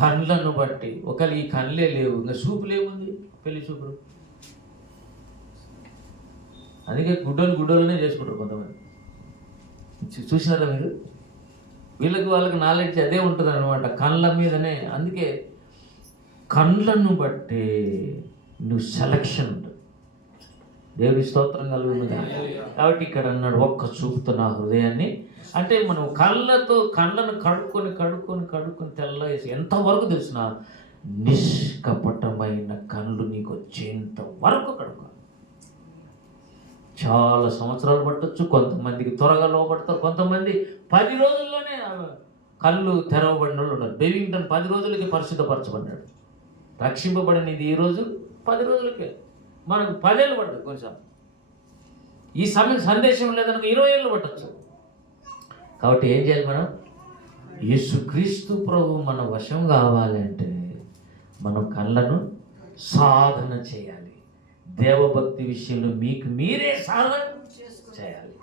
కళ్ళను బట్టి. ఒకవేళ ఈ కళ్ళే లేవు, ఇంకా చూపులు ఏముంది? పెళ్లి చూపులు. అందుకే గుడ్డోలునే చేసుకుంటారు కొంతమంది. చూసినారా మీరు? వాళ్ళకి నాలెడ్జ్ అదే ఉంటుంది అనమాట, కళ్ళ మీదనే. అందుకే కళ్ళను బట్టి నువ్వు సెలక్షన్ ఉంటుంది. దేవుడి స్తోత్రం కలుగునుగా. కాబట్టి ఇక్కడ అన్నాడు, ఒక్క చూపుతో నా హృదయాన్ని. అంటే మనం కళ్ళను కడుక్కొని తెల్ల వేసి ఎంతవరకు తెలిసిన నిష్కపటమైన కళ్ళు నీకు వచ్చేంత వరకు కడుకోవాలి. చాలా సంవత్సరాలు పట్టొచ్చు, కొంతమందికి త్వరగా లోపడతారు, కొంతమంది 10 రోజుల్లోనే కళ్ళు తెరవబడిన వాళ్ళు ఉన్నారు. బెవింగ్టన్ 10 రోజులకి పరిశుద్ధపరచబడ్డాడు. రక్షింపబడినది ఈ రోజు 10 రోజులకే, మనకు 10 ఏళ్ళు పడుతుంది. కొన్నిసార్లు ఈ సందేశం లేదనుకో 20 ఏళ్ళు పట్టచ్చు. కాబట్టి ఏం చేయాలి మనం? యేసుక్రీస్తు ప్రభు మన వశం కావాలి అంటే మనం కళ్ళను సాధన చేయాలి. దేవభక్తి విషయంలో మీకు మీరే సాధన చేయాలి.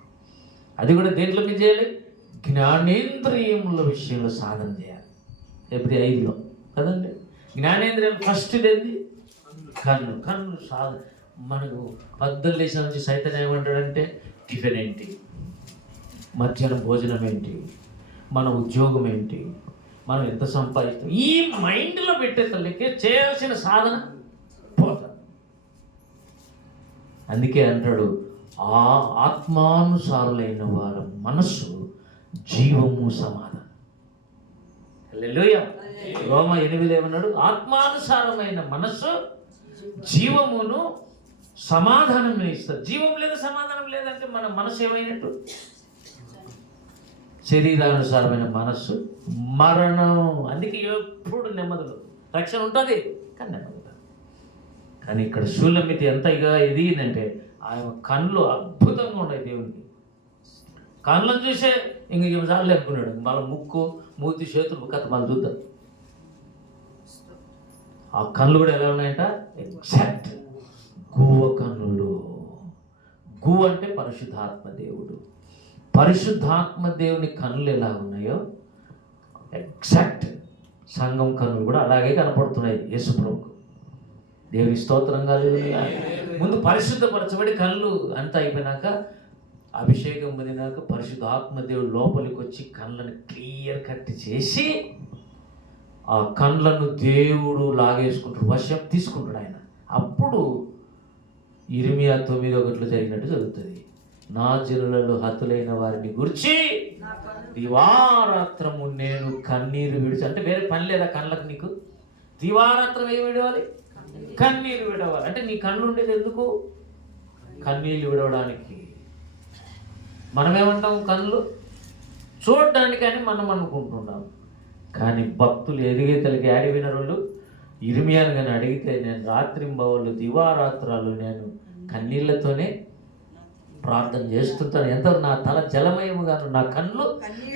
అది కూడా దేంట్లో మీరు చేయాలి? జ్ఞానేంద్రియముల విషయంలో సాధన చేయాలి. ఎప్పుడు 5లో కదండి. జ్ఞానేంద్రియాలు ఫస్ట్ ఏంది? కన్ను సాధన. మనకు 12 దేశాల నుంచి సైతం ఏమంటాడంటే టిఫిన్ ఏంటి, మధ్యాహ్నం భోజనం ఏంటి, మన ఉద్యోగం ఏంటి, మనం ఎంత సంపాదిస్తాం, ఈ మైండ్లో పెట్టే తల్లికే చేయాల్సిన సాధన పోతాం. అందుకే అంటాడు, ఆ ఆత్మానుసారులైన వారి మనస్సు జీవము సమాధానం. హల్లెలూయా. రోమ 8 ఏమన్నాడు? ఆత్మానుసారమైన మనస్సు జీవమును సమాధానం ఇస్తారు. జీవం లేదు, సమాధానం లేదంటే మన మనస్సు ఏమైనట్టు? శరీరానుసారమైన మనస్సు మరణం. అందుకే ఎప్పుడు నెమ్మదిలో రక్షణ ఉంటుంది, కానీ నెమ్మది. కానీ ఇక్కడ షూలమితి ఎంత ఇక ఎదిగిందంటే ఆయన కళ్ళు అద్భుతంగా ఉన్నాయి. దేవునికి కళ్ళను చూసే ఇంక సార్లు అనుకున్నాడు. మళ్ళీ ముక్కు, మూతి, చేతులు కథ మళ్ళీ చూద్దాం. ఆ కళ్ళు కూడా ఎలా ఉన్నాయంట? ఎగ్జాక్ట్ గువ్వ కన్నులు. గువ్వ అంటే పరిశుద్ధాత్మ దేవుడు. పరిశుద్ధాత్మ దేవుని కన్నులు ఎలా ఉన్నాయో ఎగ్జాక్ట్ సంఘం కన్నులు కూడా అలాగే కనపడుతున్నాయి యేసు ప్రభువుకు. దేవుని స్తోత్రం కలుగునుగా. ముందు పరిశుద్ధపరచబడి కళ్ళు అంతా అయిపోయినాక, అభిషేకం పొందినాక పరిశుద్ధాత్మ దేవుడు లోపలికి వచ్చి కళ్ళని క్లియర్ కట్ చేసి ఆ కళ్ళను దేవుడు లాగేసుకుంటాడు, వశం తీసుకుంటాడు ఆయన. అప్పుడు ఇర్మియా 9:1 జరిగినట్టు జరుగుతుంది. నా జనులలో హతులైన వారిని గురించి దివారాత్రము నేను కన్నీరు విడిచి. అంటే వేరే పని లేదా కళ్ళకు నీకు? దివారాత్రం ఏమి విడవాలి? కన్నీరు విడవాలి. అంటే నీ కళ్ళు ఉండేది ఎందుకు? కన్నీళ్ళు విడవడానికి. మనమేమంటాం? కళ్ళు చూడడానికి అని మనం అనుకుంటున్నాం. కానీ భక్తులు ఎదిగే కలిగి ఆడిపోయిన వాళ్ళు ఇర్మియాను కానీ అడిగితే, నేను రాత్రింబవళ్ళు దివారాత్రాలు నేను కన్నీళ్లతోనే ప్రార్థన చేస్తుంటాను. ఎంత నా తల జలమయముగాను, నా కళ్ళు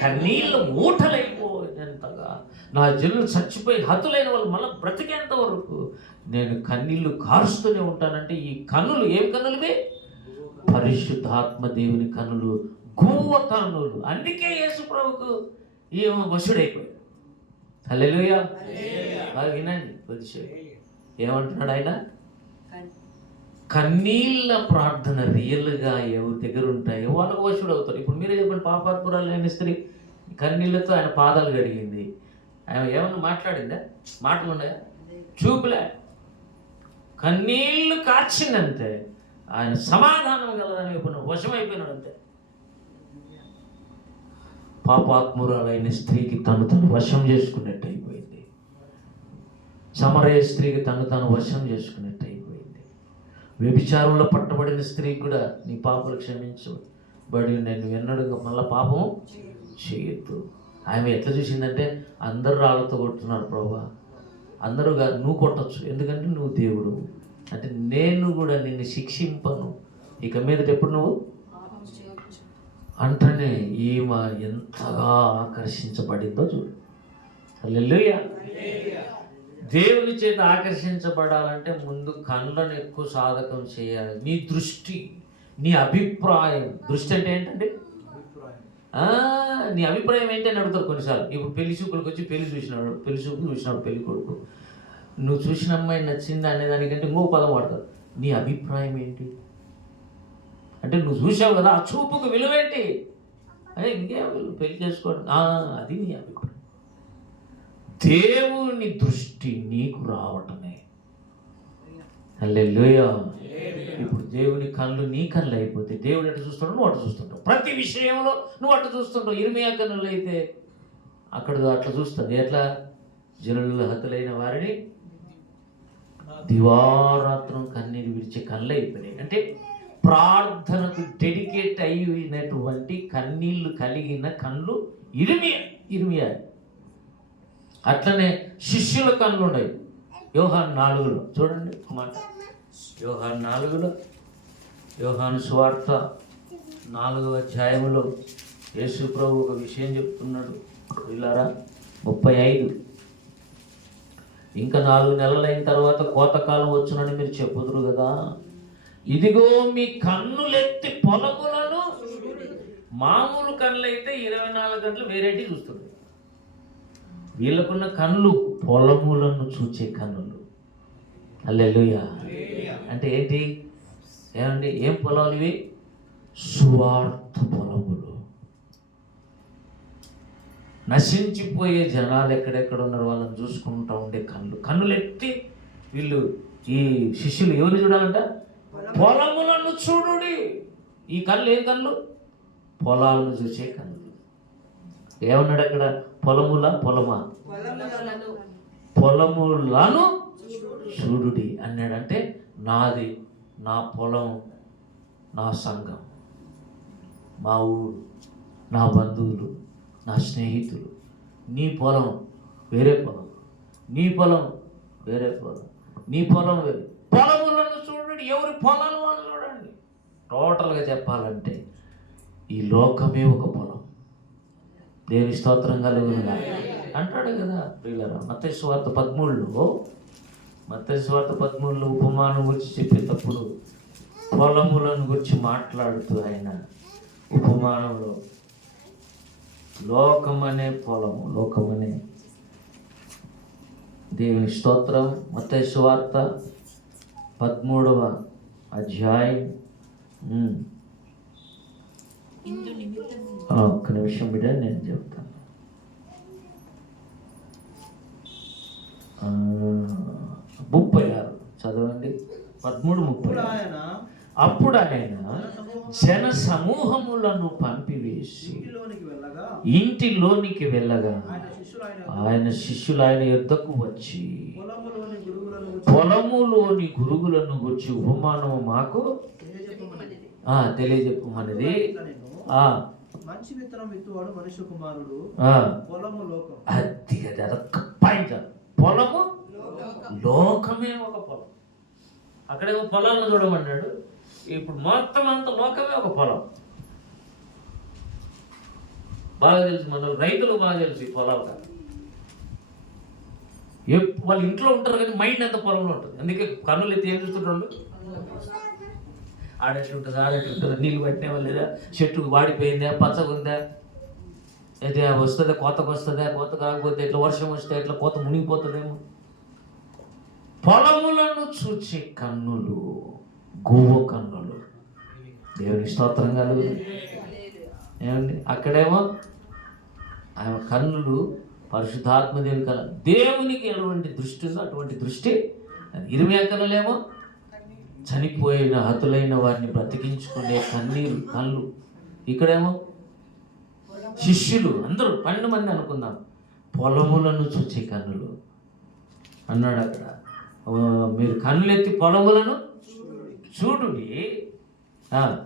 కన్నీళ్ళ ఊటలైపోయేంతగా, నా జనులు చచ్చిపోయి హతులైన వాళ్ళు మళ్ళీ బ్రతికేంత వరకు నేను కన్నీళ్లు కారుస్తూనే ఉంటానంటే ఈ కన్నులు ఏం కన్నులువే? పరిశుద్ధాత్మ దేవుని కన్నులు, గువ్వ కన్నులు. అందుకే యేసు ప్రభువుకు ఈ వశుడైపోయాడు. హల్లెలూయా. వినండి కొద్దిసేపు ఏమంటున్నాడు ఆయన? కన్నీళ్ళ ప్రార్థన రియల్గా ఎవరి దగ్గర ఉంటాయో వాళ్ళకు వశుడు అవుతారు. ఇప్పుడు మీరే చెప్పండి, పాపాత్మురాలు అయిన స్త్రీ కన్నీళ్ళతో ఆయన పాదాలు కడిగింది. ఆయన ఏమన్నా మాట్లాడిందా? మాటలు ఉన్నాయా? చూపులే. కన్నీళ్లు కార్చిందంతే. ఆయన సమాధానం గలదని చెప్పిన వశమైపోయినాడు అంతే. పాపాత్మురాలైన స్త్రీకి తను వశం చేసుకున్నట్టు అయిపోయింది. సమరయ స్త్రీకి తను వశం చేసుకున్నట్టు అయిపోయింది. వ్యభిచారంలో పట్టబడిన స్త్రీకి కూడా నీ పాపలు క్షమించబడి నేను ఎన్నడూ మళ్ళీ పాపం చేయొద్దు. ఆమె ఎట్లా చూసిందంటే, అందరూ రాళ్ళతో కొట్టున్నారు ప్రభా, అందరూ నువ్వు కొట్టచ్చు, ఎందుకంటే నువ్వు దేవుడు, అంటే నేను కూడా నిన్ను శిక్షింపను ఇక మీదట ఎప్పుడు నువ్వు అంటనే ఈమె ఎంతగా ఆకర్షించబడిందో చూడు. హల్లెలూయా. దేవుని చేత ఆకర్షించబడాలంటే ముందు కళ్ళను ఎక్కువ సాధకం చేయాలి. నీ దృష్టి, నీ అభిప్రాయం. దృష్టి అంటే ఏంటంటే నీ అభిప్రాయం ఏంటి అని అడుగుతారు కొన్నిసార్లు. ఇప్పుడు పెళ్లి చూపులకు వచ్చి పెళ్లి చూపులు చూసినాడు పెళ్లి కొడుకు, నువ్వు చూసిన అమ్మాయి నచ్చిందా అనేదానికంటే ఇంకో పదం వాడతారు, నీ అభిప్రాయం ఏంటి అంటే నువ్వు చూసావు కదా, ఆ చూపుకు విలువేంటి? అదే ఇంకే పెళ్లి చేసుకోవడం, అది నీ అభిప్రాయం. దేవుని దృష్టి నీకు రావటమే. హల్లెలూయా. ఇప్పుడు దేవుని కళ్ళు నీ కళ్ళు అయిపోతే దేవుడు ఎటు చూస్తుంటావు, నువ్వు అటు చూస్తుంటావు. ప్రతి విషయంలో నువ్వు అటు చూస్తుంటావు. ఇర్మియా కన్నులు అయితే అక్కడ అట్లా చూస్తుంది. ఎట్లా? జనులలో హతులైన వారిని దివారాత్రం కన్నీరు విడిచే కళ్ళు అయిపోయినాయి. అంటే ప్రార్థనకు డెడికేట్ అయినటువంటి కన్నీళ్లు కలిగిన కళ్ళు ఇరిమియా. అట్లనే శిష్యుల కళ్ళు ఉన్నాయి. యోహాను 4లో చూడండి మాట. యోహాను 4లో, యోహాను సువార్త 4వ అధ్యాయంలో యేసు ప్రభు ఒక విషయం చెప్తున్నాడు. వీళ్ళారా 35, ఇంకా 4 నెలలైన తర్వాత కోతకాలం వచ్చునని మీరు చెప్పుదురు కదా, ఇదిగో మీ కన్నులెత్తి పొలములను, మామూలు కళ్ళు అయితే 24 గంటలు వేరేటి చూస్తుంది. వీళ్ళకున్న కళ్ళు పొలములను చూచే కన్నులు. హల్లెలూయా. అంటే ఏంటి? ఏమండి, ఏం పొలాలు ఇవి? సువార్త పొలములు. నశించిపోయే జనాలు ఎక్కడెక్కడ ఉన్నారు వాళ్ళని చూసుకుంటూ ఉండే కన్నులెత్తి వీళ్ళు, ఈ శిష్యులు ఎవరిని చూడాలంట? పొలములను చూడుడి. ఈ కళ్ళు ఏం కళ్ళు? పొలాలను చూసే కళ్ళు. ఏమన్నాడు అక్కడ? పొలమా పొలములను చూడుడి అన్నాడంటే నాది, నా పొలం, నా సంఘం, మా ఊరు, నా బంధువులు, నా స్నేహితులు. నీ పొలం వేరే పొలం, నీ పొలం వేరే పొలం, నీ పొలం వేరే. పొలములను చూడండి. ఎవరి పొలాలు వాళ్ళు చూడండి. టోటల్గా చెప్పాలంటే ఈ లోకమే ఒక పొలం. దేవుని స్తోత్రం కలుగునుగా అంటాడు కదా ప్రియులారా. మత్తయి సువార్త 13లో ఉపమానం గురించి చెప్పేటప్పుడు పొలములను గురించి మాట్లాడుతూ ఆయన ఉపమానంలో లోకమనే పొలము, లోకమనే. దేవుని స్తోత్రం. మత్తయి సువార్త 13వ అధ్యాయం. ఒక్క నిమిషం బిడ్డ, నేను చెప్తాను. 36 చదవండి. 13:30. అప్పుడు ఆయన జన సమూహములను పంపివేసి ఇంటిలోనికి వెళ్ళగా ఆయన శిష్యులు ఆయన యొద్దకు వచ్చి పొలములోని గురుగులను గురించి ఉపమానము మాకు తెలియజెప్పమన్నది. మంచి విత్తనం విత్తువాడు మనుష్య కుమారుడు. పొలము లోకం. అదొక్క పాయింట్. పొలము లోకమే ఒక పొలం. అక్కడేమో పొలాలను చూడమన్నాడు. ఇప్పుడు మొత్తం అంతా లోకమే ఒక పొలం. బాగా తెలుసు, మన రైతులు బాగా తెలుసు ఈ పొలాలు కాదు. వాళ్ళు ఇంట్లో ఉంటారు కానీ మైండ్ అంత పొలంలో ఉంటుంది. అందుకే కన్నులు ఎత్తి ఏం చూస్తుంటారు? ఆడెట్లుంటుంది, ఆడెట్లుంటుంది, నీళ్ళు పట్టినా లేదా, చెట్టు వాడిపోయిందా, పచ్చగా ఉందా, అయితే వస్తుందా, కోతకు వస్తుందా, కోత కాకపోతే ఎట్లా వర్షం వస్తే ఎట్లా కోత మునిగిపోతుందేమో. పొలములను చూచే కన్నులు గువ్వ కన్నులు. దేవుని స్తోత్రం కలుగు. ఏమండి, అక్కడేమో ఆయన కన్నులు పరిశుద్ధాత్మ దేవుని కళ. దేవునికి ఎటువంటి దృష్టి ఉందో అటువంటి దృష్టి. 20 కళలేమో చనిపోయిన హతులైన వారిని బ్రతికించుకునే కళ్ళు. ఇక్కడేమో శిష్యులు అందరూ 12 మంది అనుకుందాం, పొలములను చూచే కన్నులు అన్నాడు అక్కడ. మీరు కన్నులెత్తి పొలములను చూడుడి.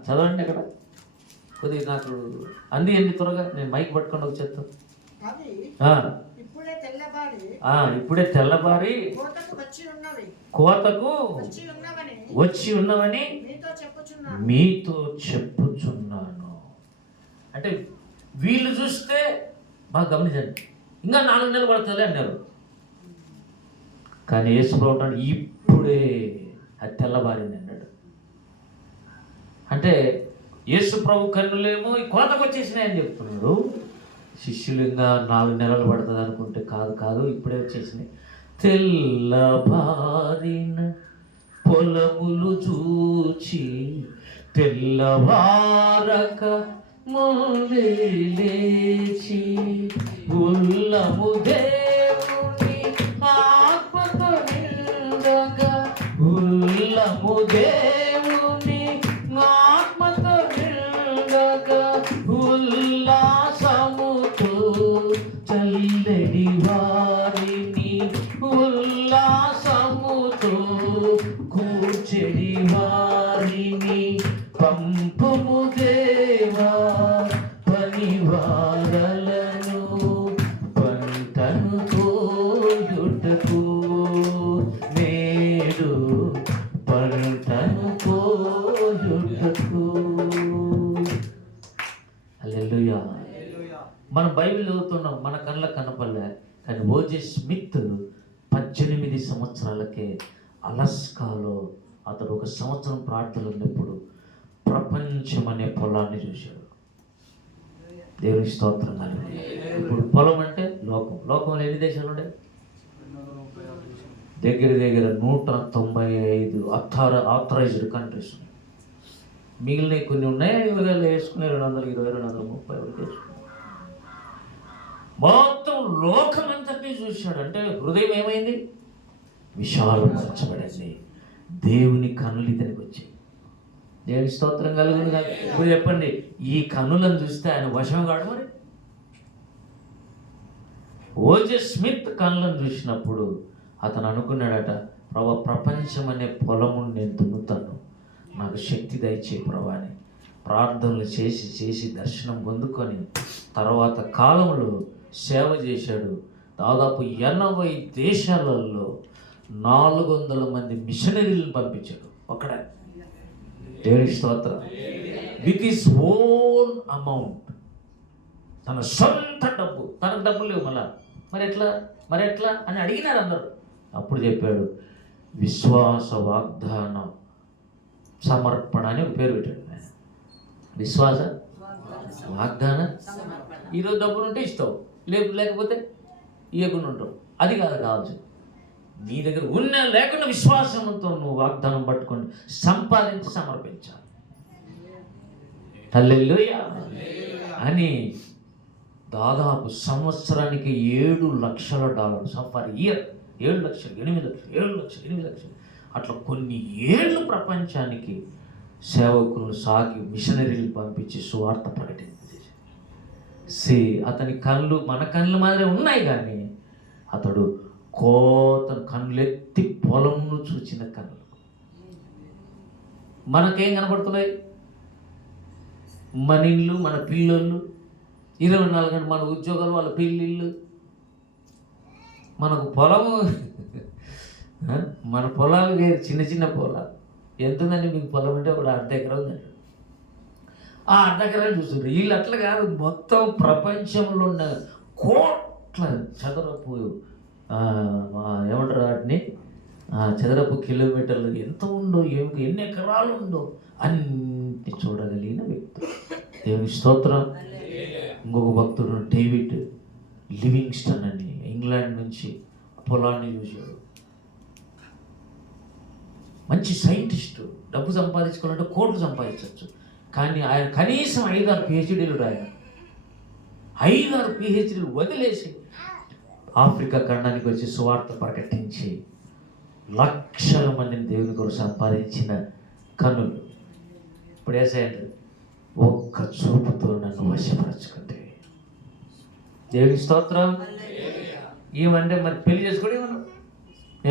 చదవండి అక్కడ కొద్దిగా. నాకు అంది త్వరగా, నేను మైక్ పట్టుకొని వచ్చేస్తాను. ఇప్పుడే తెల్లబారి కోతకు వచ్చి ఉన్నవని మీతో చెప్పుచున్నాను. అంటే వీళ్ళు చూస్తే బాగా గమనించండి, ఇంకా 4 నెలలు పడుతుంది అన్నారు. కానీ యేసు ప్రభు అంటాడు ఇప్పుడే అది తెల్లబారింది అన్నాడు. అంటే యేసు ప్రభు కన్నులేమో ఈ కోతకు వచ్చేసినాయని చెప్తున్నాడు. శిష్యులు ఇంకా 4 నెలలు పడుతుంది అనుకుంటే కాదు, ఇప్పుడే వచ్చేసినాయి. తెల్లబారిన పొలములు చూచి తెల్లవారక ముందే లేచి ఉల్లము దేవుని ఆత్మతో నిండగా, ఉల్లము దేవుని ఆత్మతో నిండగా, ఉల్లాసముతో చల్లడి వారిని చెడి వారిని పంపుము దేవా, పనివారలను పంటను కోయుటకు, నేడు పంటను కోయుటకు. హల్లెలూయా. మనం బైబిల్ చదువుతున్నాం, మన కళ్ళకు కనపడలే, కానీ ఓజే స్మిత్ 18 సంవత్సరాలకే అలస్కాలో అతడు 1 సంవత్సరం ప్రార్థనలు ఉన్నప్పుడు ప్రపంచం అనే పొలాన్ని చూశాడు. దేవుని స్తోత్రం. ఇప్పుడు పొలం అంటే లోకంలో ఎన్ని దేశాలు ఉన్నాయి? దగ్గర 195 ఆథరైజ్డ్ కంట్రీస్ ఉన్నాయి. మిగిలిన కొన్ని ఉన్నాయి, ఇవాళ వేసుకునే 220, 230 వరకు వేసుకున్నారు. మొత్తం లోకమంతటినీ చూశాడు. అంటే హృదయం ఏమైంది? విశాలపరచబడింది. దేవుని కనులు ఇతనికి వచ్చాయి. దేవుని స్తోత్రం కలుగును కాదు. ఇప్పుడు చెప్పండి, ఈ కనులను చూస్తే ఆయన వశం కాడు. మరి ఓజే స్మిత్ కనులను చూసినప్పుడు అతను అనుకున్నాడట, ప్రభా, ప్రపంచం అనే పొలము నేను దున్నుతాను, నాకు శక్తి దయచే ప్రభా అని ప్రార్థనలు చేసి చేసి దర్శనం పొందుకొని తర్వాత కాలంలో సేవ చేశాడు. దాదాపు 80 దేశాలలో 400 మంది మిషనరీలను పంపించాడు ఒక్కడే. దేవుని స్తోత్రం. విత్ హిస్ ఓన్ అమౌంట్, తన సొంత డబ్బు, తనకు డబ్బులు లేవు మళ్ళా. మరి ఎట్లా అని అడిగినారు అందరూ. అప్పుడు చెప్పాడు, విశ్వాస వాగ్దాన సమర్పణ అని ఒక పేరు పెట్టాడు. విశ్వాస వాగ్దాన. ఈరోజు డబ్బులు ఉంటే ఇస్తావు, లేకపోతే ఇవ్వకుండా ఉంటావు. అది కావాల్సింది. నీ దగ్గర ఉన్న లేకుండా విశ్వాసంతో నువ్వు వాగ్దానం పట్టుకొని సంపాదించి సమర్పించాలి. హల్లెలూయా అని దాదాపు సంవత్సరానికి $7 లక్షల పర్ ఇయర్, 7 లక్షలు, 8 లక్షలు, 7 లక్షలు, 8 లక్షలు, అట్లా కొన్ని ఏళ్ళు ప్రపంచానికి సేవకులను సాగి మిషనరీలు పంపించి సువార్త ప్రకటించేసి. అతని కళ్ళు మన కళ్ళు మాదిరి ఉన్నాయి, కానీ అతడు కళ్ళెత్తి పొలంను చూచిన కళ్ళు. మనకేం కనపడుతున్నాయి? మన ఇల్లు, మన పిల్లలు, 24 గంటలు మన ఉద్యోగాలు, వాళ్ళ పెళ్ళిళ్ళు. మనకు పొలము, మన పొలాలు చిన్న చిన్న పొలాలు. ఎంతుందండి మీకు పొలం అంటే? ఒక 1/2 ఎకరం ఉందండి. ఆ 1/2 ఎకరాలు చూస్తుంటారు. వీళ్ళు అట్లా కాదు, మొత్తం ప్రపంచంలో ఉన్న కోట్ల చదరపు ఏమంటారు వాటిని, చదరపు కిలోమీటర్లు ఎంత ఉందో, ఎన్ని ఎకరాలు ఉందో అన్ని చూడగలిగిన వ్యక్తి. దేవుని స్తోత్రం. ఇంకొక భక్తుడు డేవిడ్ లివింగ్స్టన్ అని ఇంగ్లాండ్ నుంచి పొలాన్ని చూశాడు. మంచి సైంటిస్టు, డబ్బు సంపాదించుకోవాలంటే కోట్లు సంపాదించవచ్చు, కానీ ఆయన కనీసం 5-6 PhDలు రాయాలి. 5-6 PhDలు వదిలేసి ఆఫ్రికా ఖండానికి వచ్చి సువార్త ప్రకటించి లక్షల మందిని దేవుని కొరకు సంపాదించిన కన్నులు. ఇప్పుడు ఏసయ్యండి, ఒక్క చూపుతో నన్ను వశపరచుకుంటే. దేవుని స్తోత్రం. ఏమంటే మరి పెళ్లి చేసుకోవడం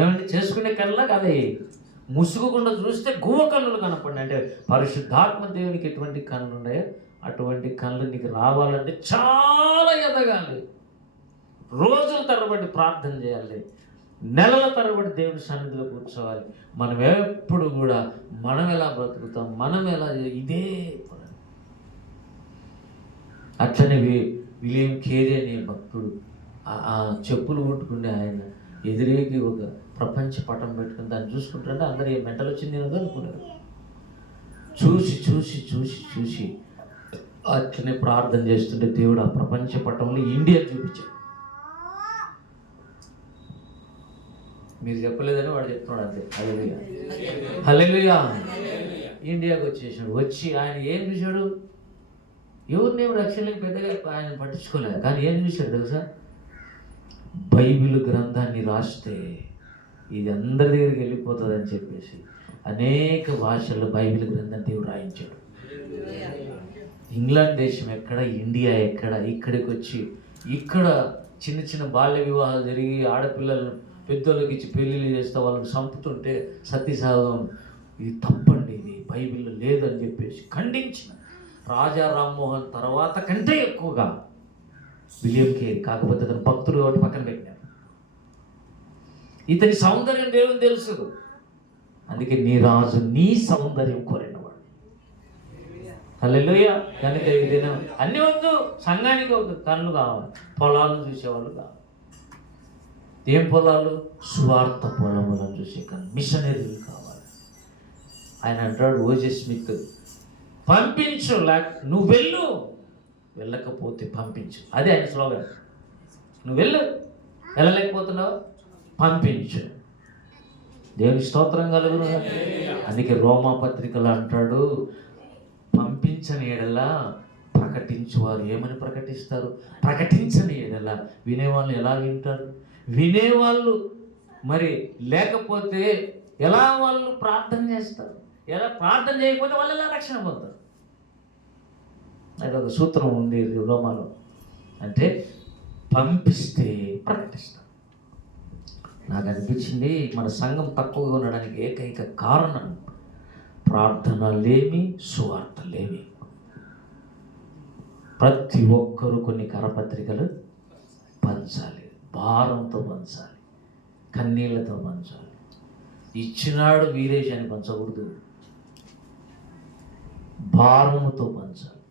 ఏమంటే చేసుకునే కళ్ళ కాదే, ముసుగుకుండా చూస్తే గువ్వ కన్నులు కనపడి. అంటే పరిశుద్ధాత్మ దేవునికి ఎటువంటి కన్నులు ఉన్నాయో అటువంటి కళ్ళు నీకు రావాలంటే చాలా ఎదగాలి. రోజుల తరబడి ప్రార్థన చేయాలి, నెలల తరబడి దేవుని సన్నిధిలో కూర్చోవాలి. మనం ఎప్పుడు కూడా మనం ఎలా బ్రతుకుతాం, మనం ఎలా ఇదే. అట్లనే విలియం కేరీ అనే భక్తుడు ఆ చెప్పులు కుట్టుకునే ఆయన ఎదురేకి ఒక ప్రపంచ పటం పెట్టుకుని దాన్ని చూసుకుంటుంటే అందరూ ఏ మెంటలు వచ్చింది అనుకున్నారు. చూసి చూసి చూసి చూసి అట్లనే ప్రార్థన చేస్తుంటే దేవుడు ఆ ప్రపంచ పటంలో ఇండియా చూపించాడు. మీరు చెప్పలేదని వాడు చెప్తున్నాడు అంతే. హల్లెలూయా, హల్లెలూయా. ఇండియాకి వచ్చేసాడు. వచ్చి ఆయన ఏం చూశాడు? ఎవరినేమి రక్షణకి పెద్దగా ఆయన పట్టించుకోలేదు, కానీ ఏం చూశాడు తెలుసా? బైబిల్ గ్రంథాన్ని రాస్తే ఇది అందరి దగ్గరికి వెళ్ళిపోతుంది అని చెప్పేసి అనేక భాషల్లో బైబిల్ గ్రంథం దేవుడు రాయించాడు. ఇంగ్లాండ్ దేశం ఎక్కడ, ఇండియా ఎక్కడ, ఇక్కడికి వచ్చి ఇక్కడ చిన్న చిన్న బాల్య వివాహాలు జరిగి ఆడపిల్లలను పెద్దోళ్ళకి ఇచ్చి పెళ్ళిళ్ళు చేస్తే వాళ్ళని చంపుతుంటే సతీ సహగం ఇది తప్పండి, ఇది బైబిల్లో లేదని చెప్పేసి ఖండించిన రాజా రామ్మోహన్ తర్వాత కంటే ఎక్కువగా విలియం కేరీ, కాకపోతే అతను భక్తుడు కాబట్టి పక్కన పెట్టినారు. ఇతని సౌందర్యం దేవుని తెలుసు, అందుకే నీ రాజు నీ సౌందర్యం కోరినవాడు. హల్లెలూయా. కనుక ఇదేనా అన్నీ వద్దు, సంఘానికి వద్దు, కళ్ళు కావాలి, పొలాలను చూసేవాళ్ళు కావాలి. ఏం పొలాలు? సువార్త పొలములను చూసే కళ్ళు, మిషనరీలు కావాలి. ఆయన అంటాడు ఓజే స్మిత్, పంపించు, నువ్వు వెళ్ళు, వెళ్ళకపోతే పంపించు. అదే ఆయన స్లోగన్. నువ్వు వెళ్ళు, వెళ్ళలేకపోతున్నావు, పంపించు. దేవుని స్తోత్రం కలుగును. అందుకే రోమా పత్రికలు అంటాడు, పంపించని ఎడల ప్రకటించువారు ఏమని ప్రకటిస్తారు? ప్రకటించని ఎడల వినేవాళ్ళు ఎలా వింటారు? వినేవాళ్ళు మరి లేకపోతే ఎలా వాళ్ళు ప్రార్థన చేస్తారు? ఎలా ప్రార్థన చేయకపోతే వాళ్ళు ఎలా రక్షణ పొందుతారు? అది ఒక సూత్రం ఉంది రోమాలో. అంటే పంపిస్తే ప్రకటిస్తారు. నాకు అనిపించింది మన సంఘం తక్కువగా ఉండడానికి ఏకైక కారణం ప్రార్థన లేమి, సువార్త లేమి. ప్రతి ఒక్కరూ కొన్ని కరపత్రికలు పంచాలి, భారంతో పంచాలి, కన్నీళ్లతో పంచాలి. ఇచ్చినాడు వీరేష్ అని పంచకూడదు, భారముతో పంచాలి.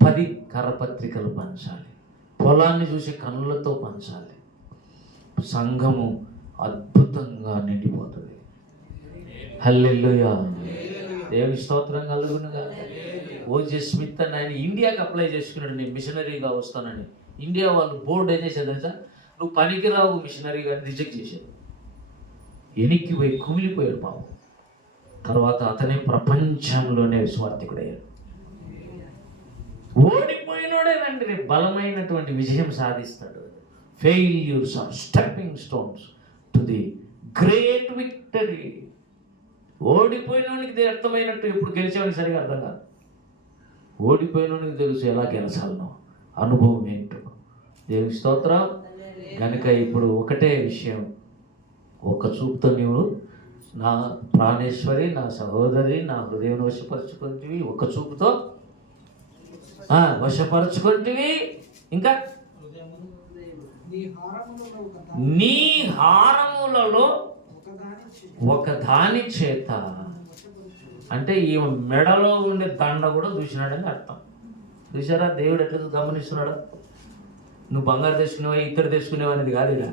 10 కరపత్రికలు పంచాలి, పొలాన్ని చూసి కన్నులతో పంచాలి. సంఘము అద్భుతంగా నిండిపోతుంది. హల్లెలూయా. దేవుని స్తోత్రం కలుగునుగా. ఓజే స్మిత్ అని ఆయన ఇండియాకి అప్లై చేసుకున్నాడు, నేను మిషనరీగా వస్తానని. ఇండియా వాళ్ళు బోర్డు ఏం చేశారు తెలుసా? నువ్వు పనికిరావు మిషనరీగా రిజెక్ట్ చేశారు. ఎనికి పోయి కుమిలిపోయాడు పాపం. తర్వాత అతనే ప్రపంచంలోనే స్వార్థికుడయ్యాడు. ఓడిపోయినోడే రండి రేపు బలమైనటువంటి విజయం సాధిస్తాడు. Failures are stepping stones to the great victory. ఓడిపోయినోనికి అర్థమైనట్టు ఇప్పుడు గెలిచేవాడికి సరిగా అర్థం కాదు. ఓడిపోయినోనికి తెలుసు ఎలా గెలచాలనో, అనుభవం ఏంటో. దేవుని స్తోత్రం. కనుక ఇప్పుడు ఒకటే విషయం, ఒక్క చూపుతో నీవు నా ప్రాణేశ్వరి, నా సహోదరి, నా హృదయం వశపరుచుకుంటివి, ఒక్క చూపుతో వశపరుచుకుంటివి. ఇంకా నీ హారములలో ఒకదాని చేత, అంటే ఈ మెడలో ఉండే దండ కూడా చూసినాడని అర్థం. చూసారా దేవుడు ఎట్లా గమనిస్తున్నాడు? నువ్వు బంగారు తెచ్చుకునేవా, ఇతరు తెచ్చుకునేవా అనేది కాదు. ఇలా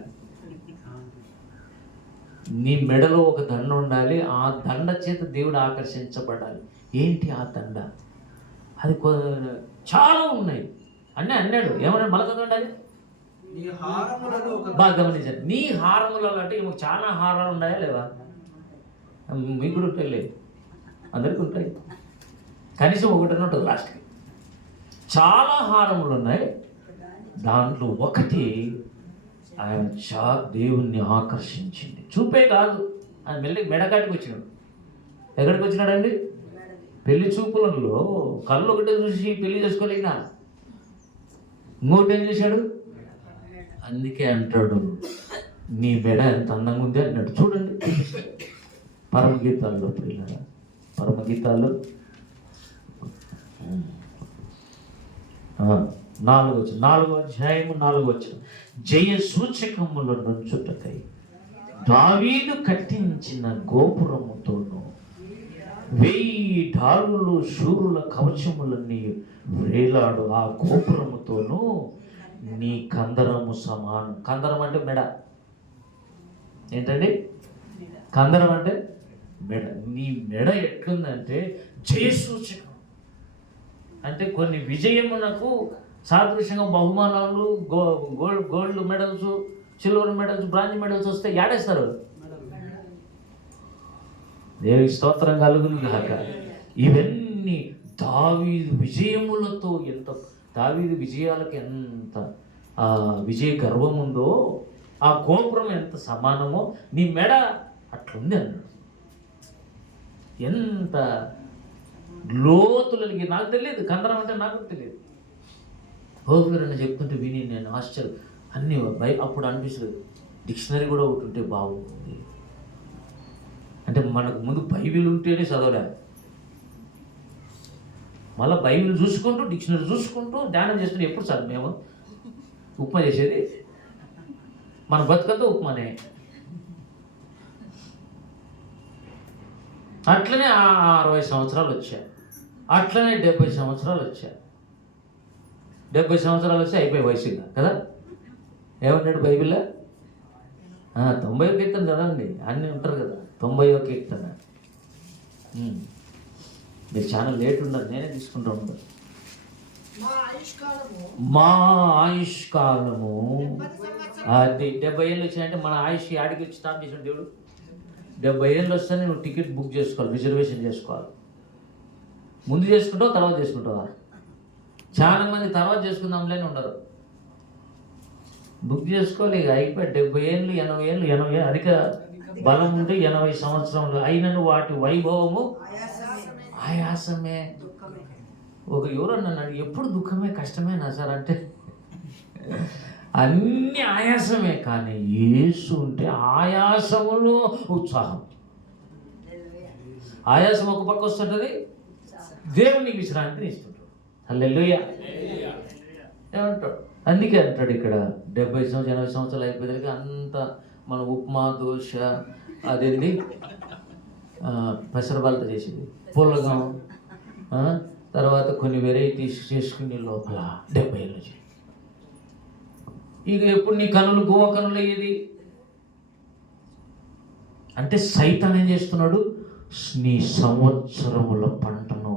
నీ మెడలో ఒక దండ ఉండాలి, ఆ దండ చేత దేవుడు ఆకర్షించబడాలి. ఏంటి ఆ దండ? అది చాలా ఉన్నాయి అన్నీ అన్నాడు. ఏమన్నా మళ్ళీ ఉండాలి, బాగా గమనించండి. నీ హారములలో అంటే ఈమెకు చాలా హారాలు ఉన్నాయా లేవా? మీకు కూడా ఉంటాయి, లేదు అందరికీ ఉంటాయి, కనీసం ఒకటి ఉంటుంది లాస్ట్కి. చాలా హారములు ఉన్నాయి, దాంట్లో ఒకటి ఆయన దేవుణ్ణి ఆకర్షించింది. చూపే కాదు, ఆయన మెడకాటికి వచ్చినాడు. ఎక్కడికి వచ్చినాడండి? పెళ్లి చూపులలో కళ్ళు ఒకటే చూసి పెళ్లి చేసుకోలేనా, ఇంకోటి ఏం చేశాడు? అందుకే అంటాడు నీ మెడ ఎంత అందంగా ఉంది అన్నాడు. చూడండి పరమగీతాల్లో, ప్రియులారా, పరమగీతాల్లో 4వ అధ్యాయము 4వ వచనం, జయ సూచకముల నుంచుటకై దావీదు కట్టించిన గోపురముతోను 1000 డాలులు శూరుల కవచములన్నీ వేలాడు ఆ గోపురముతోను నీ కందరము సమానం. కందరం అంటే మెడ. ఏంటండి కందరం అంటే? మెడ. నీ మెడ ఎట్లుందంటే జయసూచకం. అంటే కొన్ని విజయమునకు సాదృశ్యంగా బహుమానాలు, gold medals, silver medals, bronze medals వస్తే యాడేస్తారు. దేవుని స్తోత్రం కలుగును గాక. ఇవన్నీ దావీదు విజయములతో, ఎంత దావీదు విజయాలకు ఎంత విజయ గర్వం ఉందో, ఆ గోపురం ఎంత సమానమో నీ మెడ అట్లుంది అన్నాడు. ఎంత లోతులకి నాకు తెలియదు, కందరం అంటే నాకు తెలియదు. ఓపెరని చెప్తుంటే విని నేను ఆశ్చర్యం. అన్నీ అప్పుడు అనిపిస్తుంది, డిక్షనరీ కూడా ఒకటి ఉంటే బాగుంటుంది. అంటే మనకు ముందు బైబిల్ ఉంటేనే చదవలే, మళ్ళీ బైబిల్ చూసుకుంటూ డిక్షనరీ చూసుకుంటూ ధ్యానం చేస్తుంటే ఎప్పుడు సార్ మేము ఉప్మా చేసేది? మన బతుకంతా ఉప్మానే. అట్లనే 60 సంవత్సరాలు వచ్చాయి, అట్లనే 70 సంవత్సరాలు వచ్చాయి. 70 సంవత్సరాలు వచ్చి అయిపోయి వయసుగా కదా. ఏమన్నాడు బైబిల్లో? 90వ కీర్తన చదవండి, అన్నీ ఉంటారు కదా. 90వ కీర్తన. మీరు చాలా లేట్ ఉన్నారు, నేనే తీసుకుంటూ ఉంటాను. మా ఆయుష్కాలము అది 70 ఏళ్ళు వచ్చినాయంటే మన ఆయుష్ ఆడికి వచ్చి స్టార్ట్ చేసిన దేవుడు. 70 ఏళ్ళు వస్తేనే నువ్వు టికెట్ బుక్ చేసుకోవాలి, రిజర్వేషన్ చేసుకోవాలి. ముందు చేసుకుంటావు, తర్వాత చేసుకుంటావా? చాలా మంది తర్వాత చేసుకుందాంలేని ఉండరు. బుక్ చేసుకోవాలి, ఇక అయిపోయి 70 ఏళ్ళు 80 ఏళ్ళు అధిక బలం ఉంటే 80 సంవత్సరంలో అయినను వాటి వైభవము ఆయాసమే. ఒక ఎవరన్నా అన్నాడు, ఎప్పుడు దుఃఖమే కష్టమేనా సార్ అంటే అన్ని ఆయాసమే, కానీ యేసు ఉంటే ఆయాసములో ఉత్సాహం. ఆయాసం ఒక పక్క వస్తుంటుంది, దేవునికి విశ్రాంతిని ఇస్తుంటాడు. హల్లెలూయా ఏమంటాడు? అందుకే అంటాడు ఇక్కడ 70 సంవత్సరాలు 80 సంవత్సరాలు అయిపోయేదానికి అంత మన ఉప్మా దోశ అదేంటి పెసరబాలతో చేసేది పుల్లగం, తర్వాత కొన్ని వెరైటీస్ చేసుకునే లోపల 70 ఏళ్ళు వచ్చాయి. ఇక ఎప్పుడు నీ కనులు గోవ కనులు అయ్యేది అంటే సైతాన్ ఏం చేస్తున్నాడు? నీ సంవత్సరముల పంటను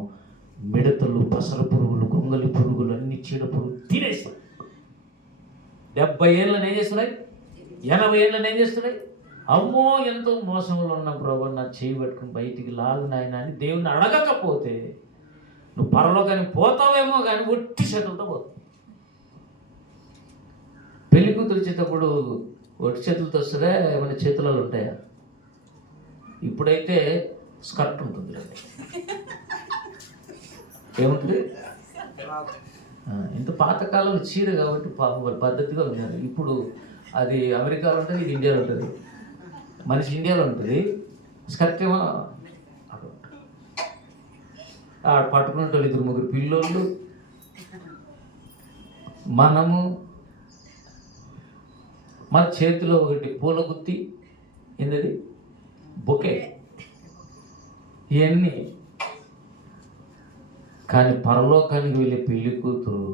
మిడతలు, పసర పురుగులు, గొంగలి పురుగులు, అన్ని చీడ పురుగులు తినేస్తాయి. 70 ఏళ్ళని ఏం చేస్తున్నాయి? 80 ఏళ్ళని ఏం చేస్తున్నాయి? అమ్మో ఎంతో మోసంలో ఉన్న ప్రభు నా చేయి పట్టుకుని బయటికి లాగు నాయన అని దేవుని అడగకపోతే నువ్వు పరలోకానికి పోతావేమో కానీ ఒట్టి చేతులతో పోతావు. పెళ్లి కూతురు చేతప్పుడు ఒట్టి చేతులతో వస్తుందా, ఏమైనా చేతులలో ఉంటాయా? ఇప్పుడైతే స్కర్ట్ ఉంటుంది, ఏముంటుంది? ఇంత పాతకాలం చీర కాబట్టి పద్ధతిగా ఉన్నారు. ఇప్పుడు అది అమెరికాలో ఉంటుంది, ఇది ఇండియాలో ఉంటుంది. మనిషి ఇండియాలో ఉంటుంది, స్కర్ట్ ఏమో ఆడ పట్టుకున్నట్టు 2-3 పిల్లోళ్ళు. మనము మన చేతిలో ఒకటి పూల గుత్తి, ఏంటది బొకే, ఇవన్నీ. కానీ పరలోకానికి వెళ్ళే పెళ్లి కూతురు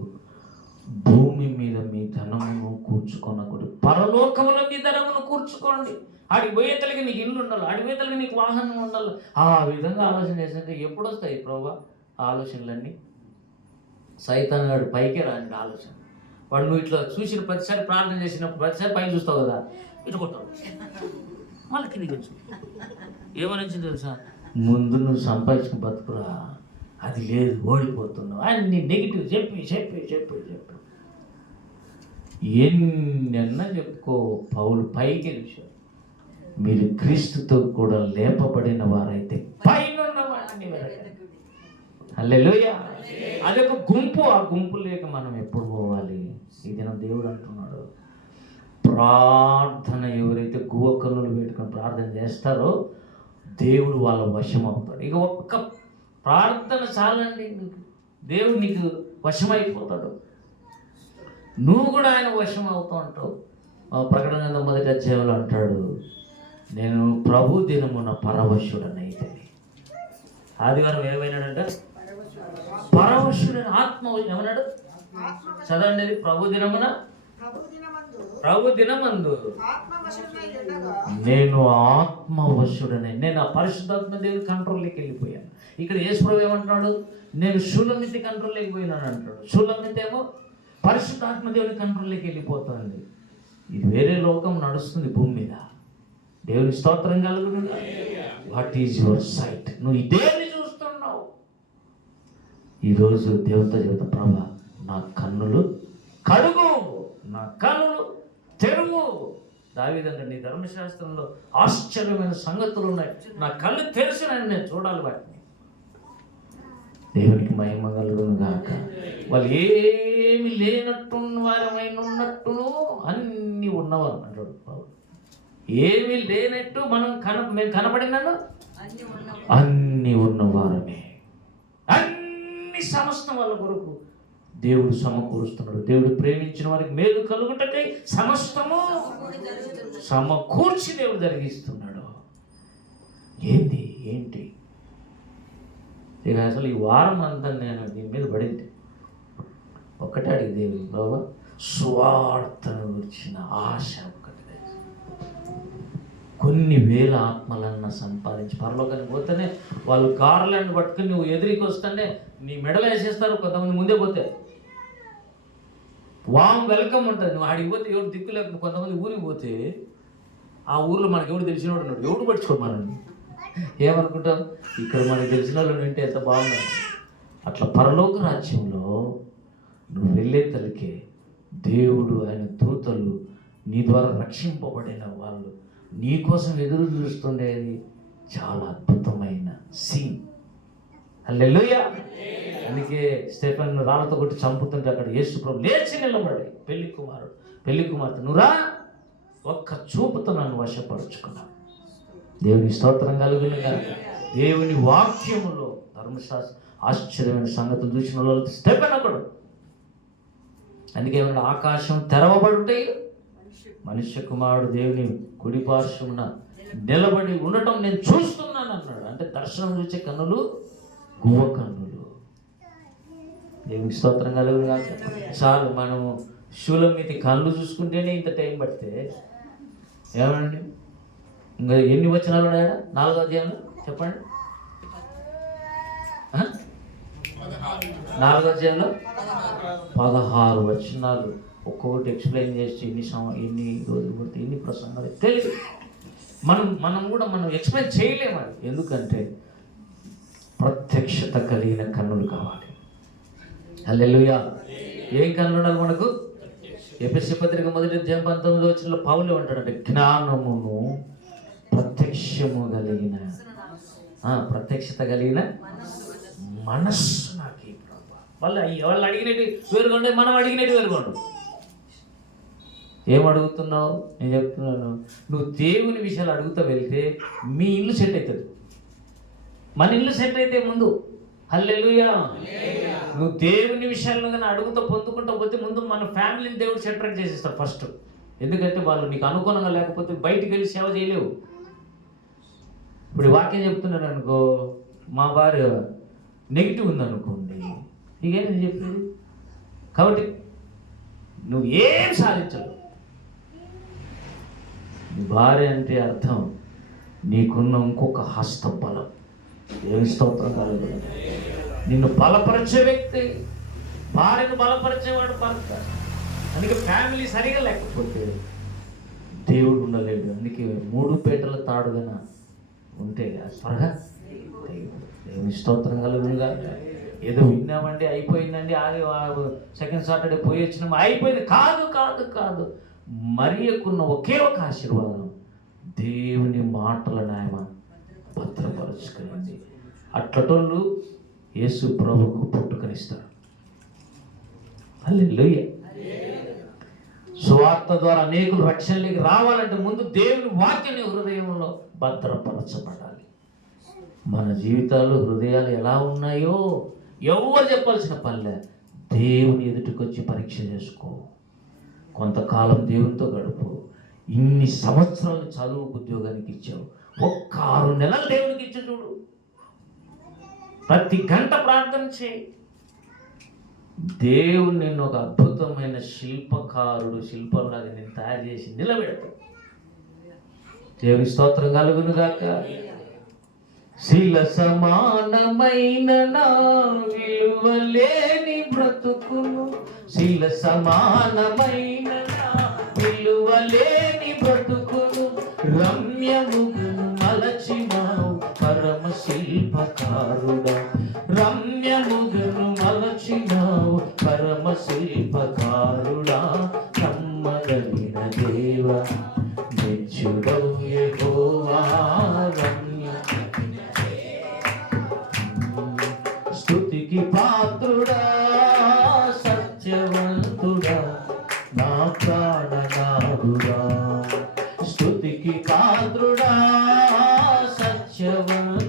భూమి మీద మీ ధనమును కూర్చుకొనకూడదు, పరలోకములో మీ ధనమును కూర్చుకోండి. ఆడికి పోయేతలకి నీకు ఇల్లు ఉండాలి, ఆడికి పోయేతలకి నీకు వాహనం ఉండాలి. ఆ విధంగా ఆలోచన చేస్తుంటే ఎప్పుడు వస్తాయి ప్రభా ఆలోచనలన్నీ? సైతాన్ వాడు పైకే రాని ఆలోచన. వాడు నువ్వు ఇట్లా చూసిన ప్రతిసారి, ప్రార్థన చేసినప్పుడు ప్రతిసారి పైకి చూస్తావు కదా, ఇటు కొట్టావు, మళ్ళీ కిందికి వచ్చు. ఏమనిచ్చింది తెలుసా? ముందు నువ్వు సంపాదించుకుని బతుకురా, అది లేదు, ఓడిపోతున్నావు, అన్ని నెగిటివ్ చెప్పి చెప్పి చెప్పి చెప్పి ఎన్నెన్నా చెప్పుకో. పౌలు పైకి వెళ్ళారు, మీరు క్రీస్తుతో కూడా లేపబడిన వారైతే పైన ఉన్నవాడిని వెరగండి. హల్లెలూయా. అదొక గుంపు, ఆ గుంపు లేక మనం ఎప్పుడు పోవాలి? ఈ దినం దేవుడు అంటున్నాడు, ప్రార్థన ఎవరైతే గువ్వ కన్నులు పెట్టుకొని ప్రార్థన చేస్తారో దేవుడు వాళ్ళ వశం అవుతాడు. ఇక ఒక్క ప్రార్థన చాలండి, దేవుడు నీకు వశమైపోతాడు, నువ్వు కూడా ఆయన వశం అవుతూ ఉంటావు. ప్రకటన 1వ అధ్యాయంలో అంటాడు, నేను ప్రభు దినమున పరవశుడనైతే. ఆదివారం ఏమైనాడంట? పరవశుడని ఆత్మ ఏమన్నాడు? చదవండి, ప్రభు దినమందు నేను ఆత్మవశుడనే. నేను ఆ పరిశుద్ధాత్మ దేవుడి కంట్రోల్లోకి వెళ్ళిపోయాను. ఇక్కడ యేసుప్రభు ఏమంటున్నాడు? నేను షూలమితి కంట్రోల్లోకి పోయినాను అంటాడు. షూలమితి ఏమో పరిశుద్ధాత్మ దేవుడి కంట్రోల్లోకి వెళ్ళిపోతుంది. ఇది వేరే లోకం నడుస్తుంది భూమి మీద. దేవుని స్తోత్రం కలుగును. What is your site? నువ్వు ఇదేని చూస్తున్నావు. ఈరోజు దేవునితో చెబుతా, ప్రభా నా కన్నులు కడుగు, నా కన్నులు తెరువు. దావీదంటే నీ ధర్మశాస్త్రంలో ఆశ్చర్యమైన సంగతులు ఉన్నాయి, నా కళ్ళు తెరిచినని నేను చూడాలి వాటిని. దేవునికి మహిమ కలుగును గాక. వాళ్ళు ఏమి లేనట్టు వారమైన ఉన్నట్టును అన్నీ ఉన్నవారు అంటాడు. ఏమీ లేనట్టు మేము కనపడినాను అన్ని ఉన్నవారమే. అన్ని సమస్తం వాళ్ళ కొరకు దేవుడు సమకూరుస్తున్నాడు. దేవుడు ప్రేమించిన వారికి మేలు కలుగుటకై సమస్తము సమకూర్చి దేవుడు జరిగిస్తున్నాడు. ఏంటి ఇక అసలు ఈ వారం అంతా నేను దీని మీద పడింది. ఒక్కటే అడిగి దేవుడు, బాబా స్వార్థను గురించిన ఆశ ఒకటి, కొన్ని వేల ఆత్మలన్నా సంపాదించి పరలోకానికి పోతేనే వాళ్ళు కార్లను పట్టుకుని నువ్వు ఎదురికి వస్తానే నీ మెడలు వేసేస్తారు. కొంతమంది ముందే పోతే వెల్కమ్ ఉంటుంది. నువ్వు ఆడికి పోతే ఎవరు దిక్కు లేకుండా కొంతమంది ఊరికి పోతే ఆ ఊర్లో మనకి ఎవడు తెలిసినవాడు ఉన్నాడు, ఎవడు పట్టుకోడు మనల్ని. ఏమనుకుంటాం, ఇక్కడ మనకు తెలిసిన వాళ్ళు వింటే ఎంత బాగుంటుంది. అట్లా పరలోక రాజ్యంలో నువ్వు వెళ్ళే తలకే దేవుడు ఆయన దూతలు నీ ద్వారా రక్షింపబడిన వాళ్ళు నీ కోసం ఎదురు చూస్తుండేది చాలా అద్భుతమైన సీన్. హల్లెలూయా. అందుకే స్టెఫెన్ రాళ్ళతో కొట్టి చంపుతుంటే అక్కడ యేసు ప్రభు లేచి నిలబడి పెళ్లి కుమార్తె నువ్వురా, ఒక్క చూపుతో నన్ను వశపరుచుకున్నాను. దేవుని స్తోత్రం కలుగునుగా. దేవుని వాక్యములో ధర్మశాస్త్ర ఆశ్చర్యమైన సంగతులు చూసిన వాళ్ళు స్టెఫెన్ ఒకడు. అందుకే ఏమన్నా ఆకాశం తెరవబడుతాయి, మనుష్య కుమారుడు దేవుని కుడిపార్శ్వమున నిలబడి ఉండటం నేను చూస్తున్నాను అన్నాడు. అంటే దర్శనం చూసే కన్నులు గువ్వ కన్నులు. దేవుని స్తోత్రం కలుగునుగా. చాలు మనము శూలం మీద కళ్ళు చూసుకుంటేనే ఇంత టైం పడితే ఏమండి, ఇంకా ఎన్ని వచనాలు ఉన్నాయా 4వ అధ్యాయంలో చెప్పండి. 4వ అధ్యాయంలో 16 వచనాలు ఒక్కొక్కటి ఎక్స్ప్లెయిన్ చేసి ఎన్ని రోజులు పడితే ఎన్ని ప్రసంగాలు తెలియదు. మనం ఎక్స్ప్లెయిన్ చేయలేము. అది ఎందుకంటే ప్రత్యక్షత కలిగిన కన్నులు కావాలి. హల్లెలూయా. ఏం కన్నులు ఉండాలి మనకు? ఎఫెసీ పత్రిక 1వ అధ్యాయం 19వ వచనంలో పౌలు అంటాడంటే జ్ఞానమును ప్రత్యక్షత కలిగిన మనస్సు నాకు ఈ ప్రభా. వాళ్ళు అడిగినట్టు వేరుగొండే, మనం అడిగినట్టు వేరుగొండు. ఏమడుగుతున్నావు? నేను చెప్తున్నాను, నువ్వు దేవుని విషయాలు అడుగుతూ వెళ్తే మీ ఇల్లు సెట్ అవుతుంది. మన ఇల్లు సెట్ అయితే ముందు హల్లెలూయా. నువ్వు దేవుని విషయాల్లో కానీ అడుగుతూ పొందుకుంటూ పోతే ముందు మన ఫ్యామిలీని దేవుడు సెటరేట్ చేసేస్తాడు ఫస్ట్. ఎందుకంటే వాళ్ళు నీకు అనుకూలంగా లేకపోతే బయటికి వెళ్ళి సేవ చేయలేవు. ఇప్పుడు వాక్యం చెప్తున్నాను అనుకో, మా భార్య నెగిటివ్ ఉందనుకోండి, ఇకే నేను చెప్పేది. కాబట్టి నువ్వు ఏం సాధించవు. నీ భార్య అంటే అర్థం నీకున్న ఇంకొక హస్తబలం. ఏమి స్తోత్రం కాదు. నిన్ను బలపరిచే వ్యక్తి, భార్యను బలపరిచేవాడు భర్త. అందుకే ఫ్యామిలీ సరిగా లేకపోతే దేవుడు ఉండలేడు. అందుకే 3 పీటల తాడుగా ఉంటే త్వరగా దేవుని స్తోత్రం కలుగునుగా. ఏదో విన్నామండి, అయిపోయిందండి, సెకండ్ సాటర్డే పోయి వచ్చినాము, అయిపోయింది. కాదు. మరియకున్న ఒకే ఒక ఆశీర్వాదం, దేవుని మాటలను ఆయన భద్రపరుచుకునింది. అట్లటోళ్ళు యేసు ప్రభువుకు పుట్టుకనిస్తారు. హల్లెలూయా. సువార్త ద్వారా అనేకులు రక్షణలోకి రావాలంటే ముందు దేవుని వాక్యాన్ని హృదయంలో భద్రపరచబడాలి. మన జీవితాలు హృదయాలు ఎలా ఉన్నాయో ఎవరు చెప్పాల్సిన పనిలే. దేవుని ఎదుటికొచ్చి పరీక్ష చేసుకో. కొంతకాలం దేవునితో గడుపు. ఇన్ని సంవత్సరాలు చదువు ఉద్యోగానికి ఇచ్చావు, ఒక్క 6 నెలలు దేవునికి ఇచ్చి చూడు. ప్రతి గంట ప్రార్థన చేయి. దేవుడు నిన్ను ఒక అద్భుతమైన శిల్పంలాగా నేను తయారు చేసి నిలబెడతాడు. దేవుని స్తోత్రం కలుగునుగాక. శిల సమానమైన నా విలువలేని బ్రతుకును, శిల సమానమైన నా విలువలేని బ్రతుకును రమ్యముగను మలచినావు పరమ శిల్పకారుడా. రమ్యముగను మలచినావు పరమ శిల్పకారుడా. కమ్మగలిగిన దేవా నిత్యుడవు యెహోవా. స్తుతికి పాత్రుడా, సత్యవంతుడా, నా ప్రాణనాథుడా. స్తుతికి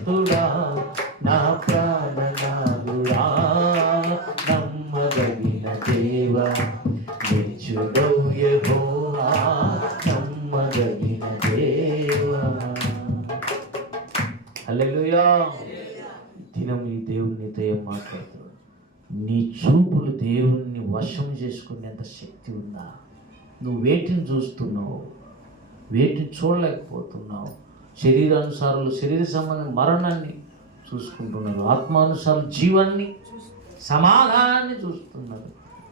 నమ్మకస్తుడా నా ప్రాణనాథుడా, నమ్మదగిన దేవా మెచ్చుదవు యెహోవా, నమ్మదగిన దేవా. హల్లెలూయా. దినం ఈ దేవునితో ఏం మాట్లాడుతున్నాడు? నీ చూపులు దేవుణ్ణి వశం చేసుకునేంత శక్తి ఉందా? నువ్వు వేటిని చూస్తున్నావు? వేటిని చూడలేకపోతున్నావు? శరీరానుసారులు శరీర సంబంధం మరణాన్ని చూసుకుంటున్నారు, ఆత్మానుసారులు జీవాన్ని సమాధానాన్ని చూస్తున్నారు.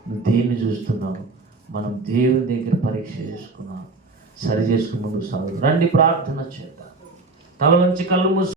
నువ్వు దేన్ని చూస్తున్నావు? మనం దేవుని దగ్గర పరీక్ష చేసుకున్నాం, సరి చేసుకుని ముందుకు సాగు. రండి ప్రార్థన చేద్దాం. తల వంచి కళ్ళు మూసి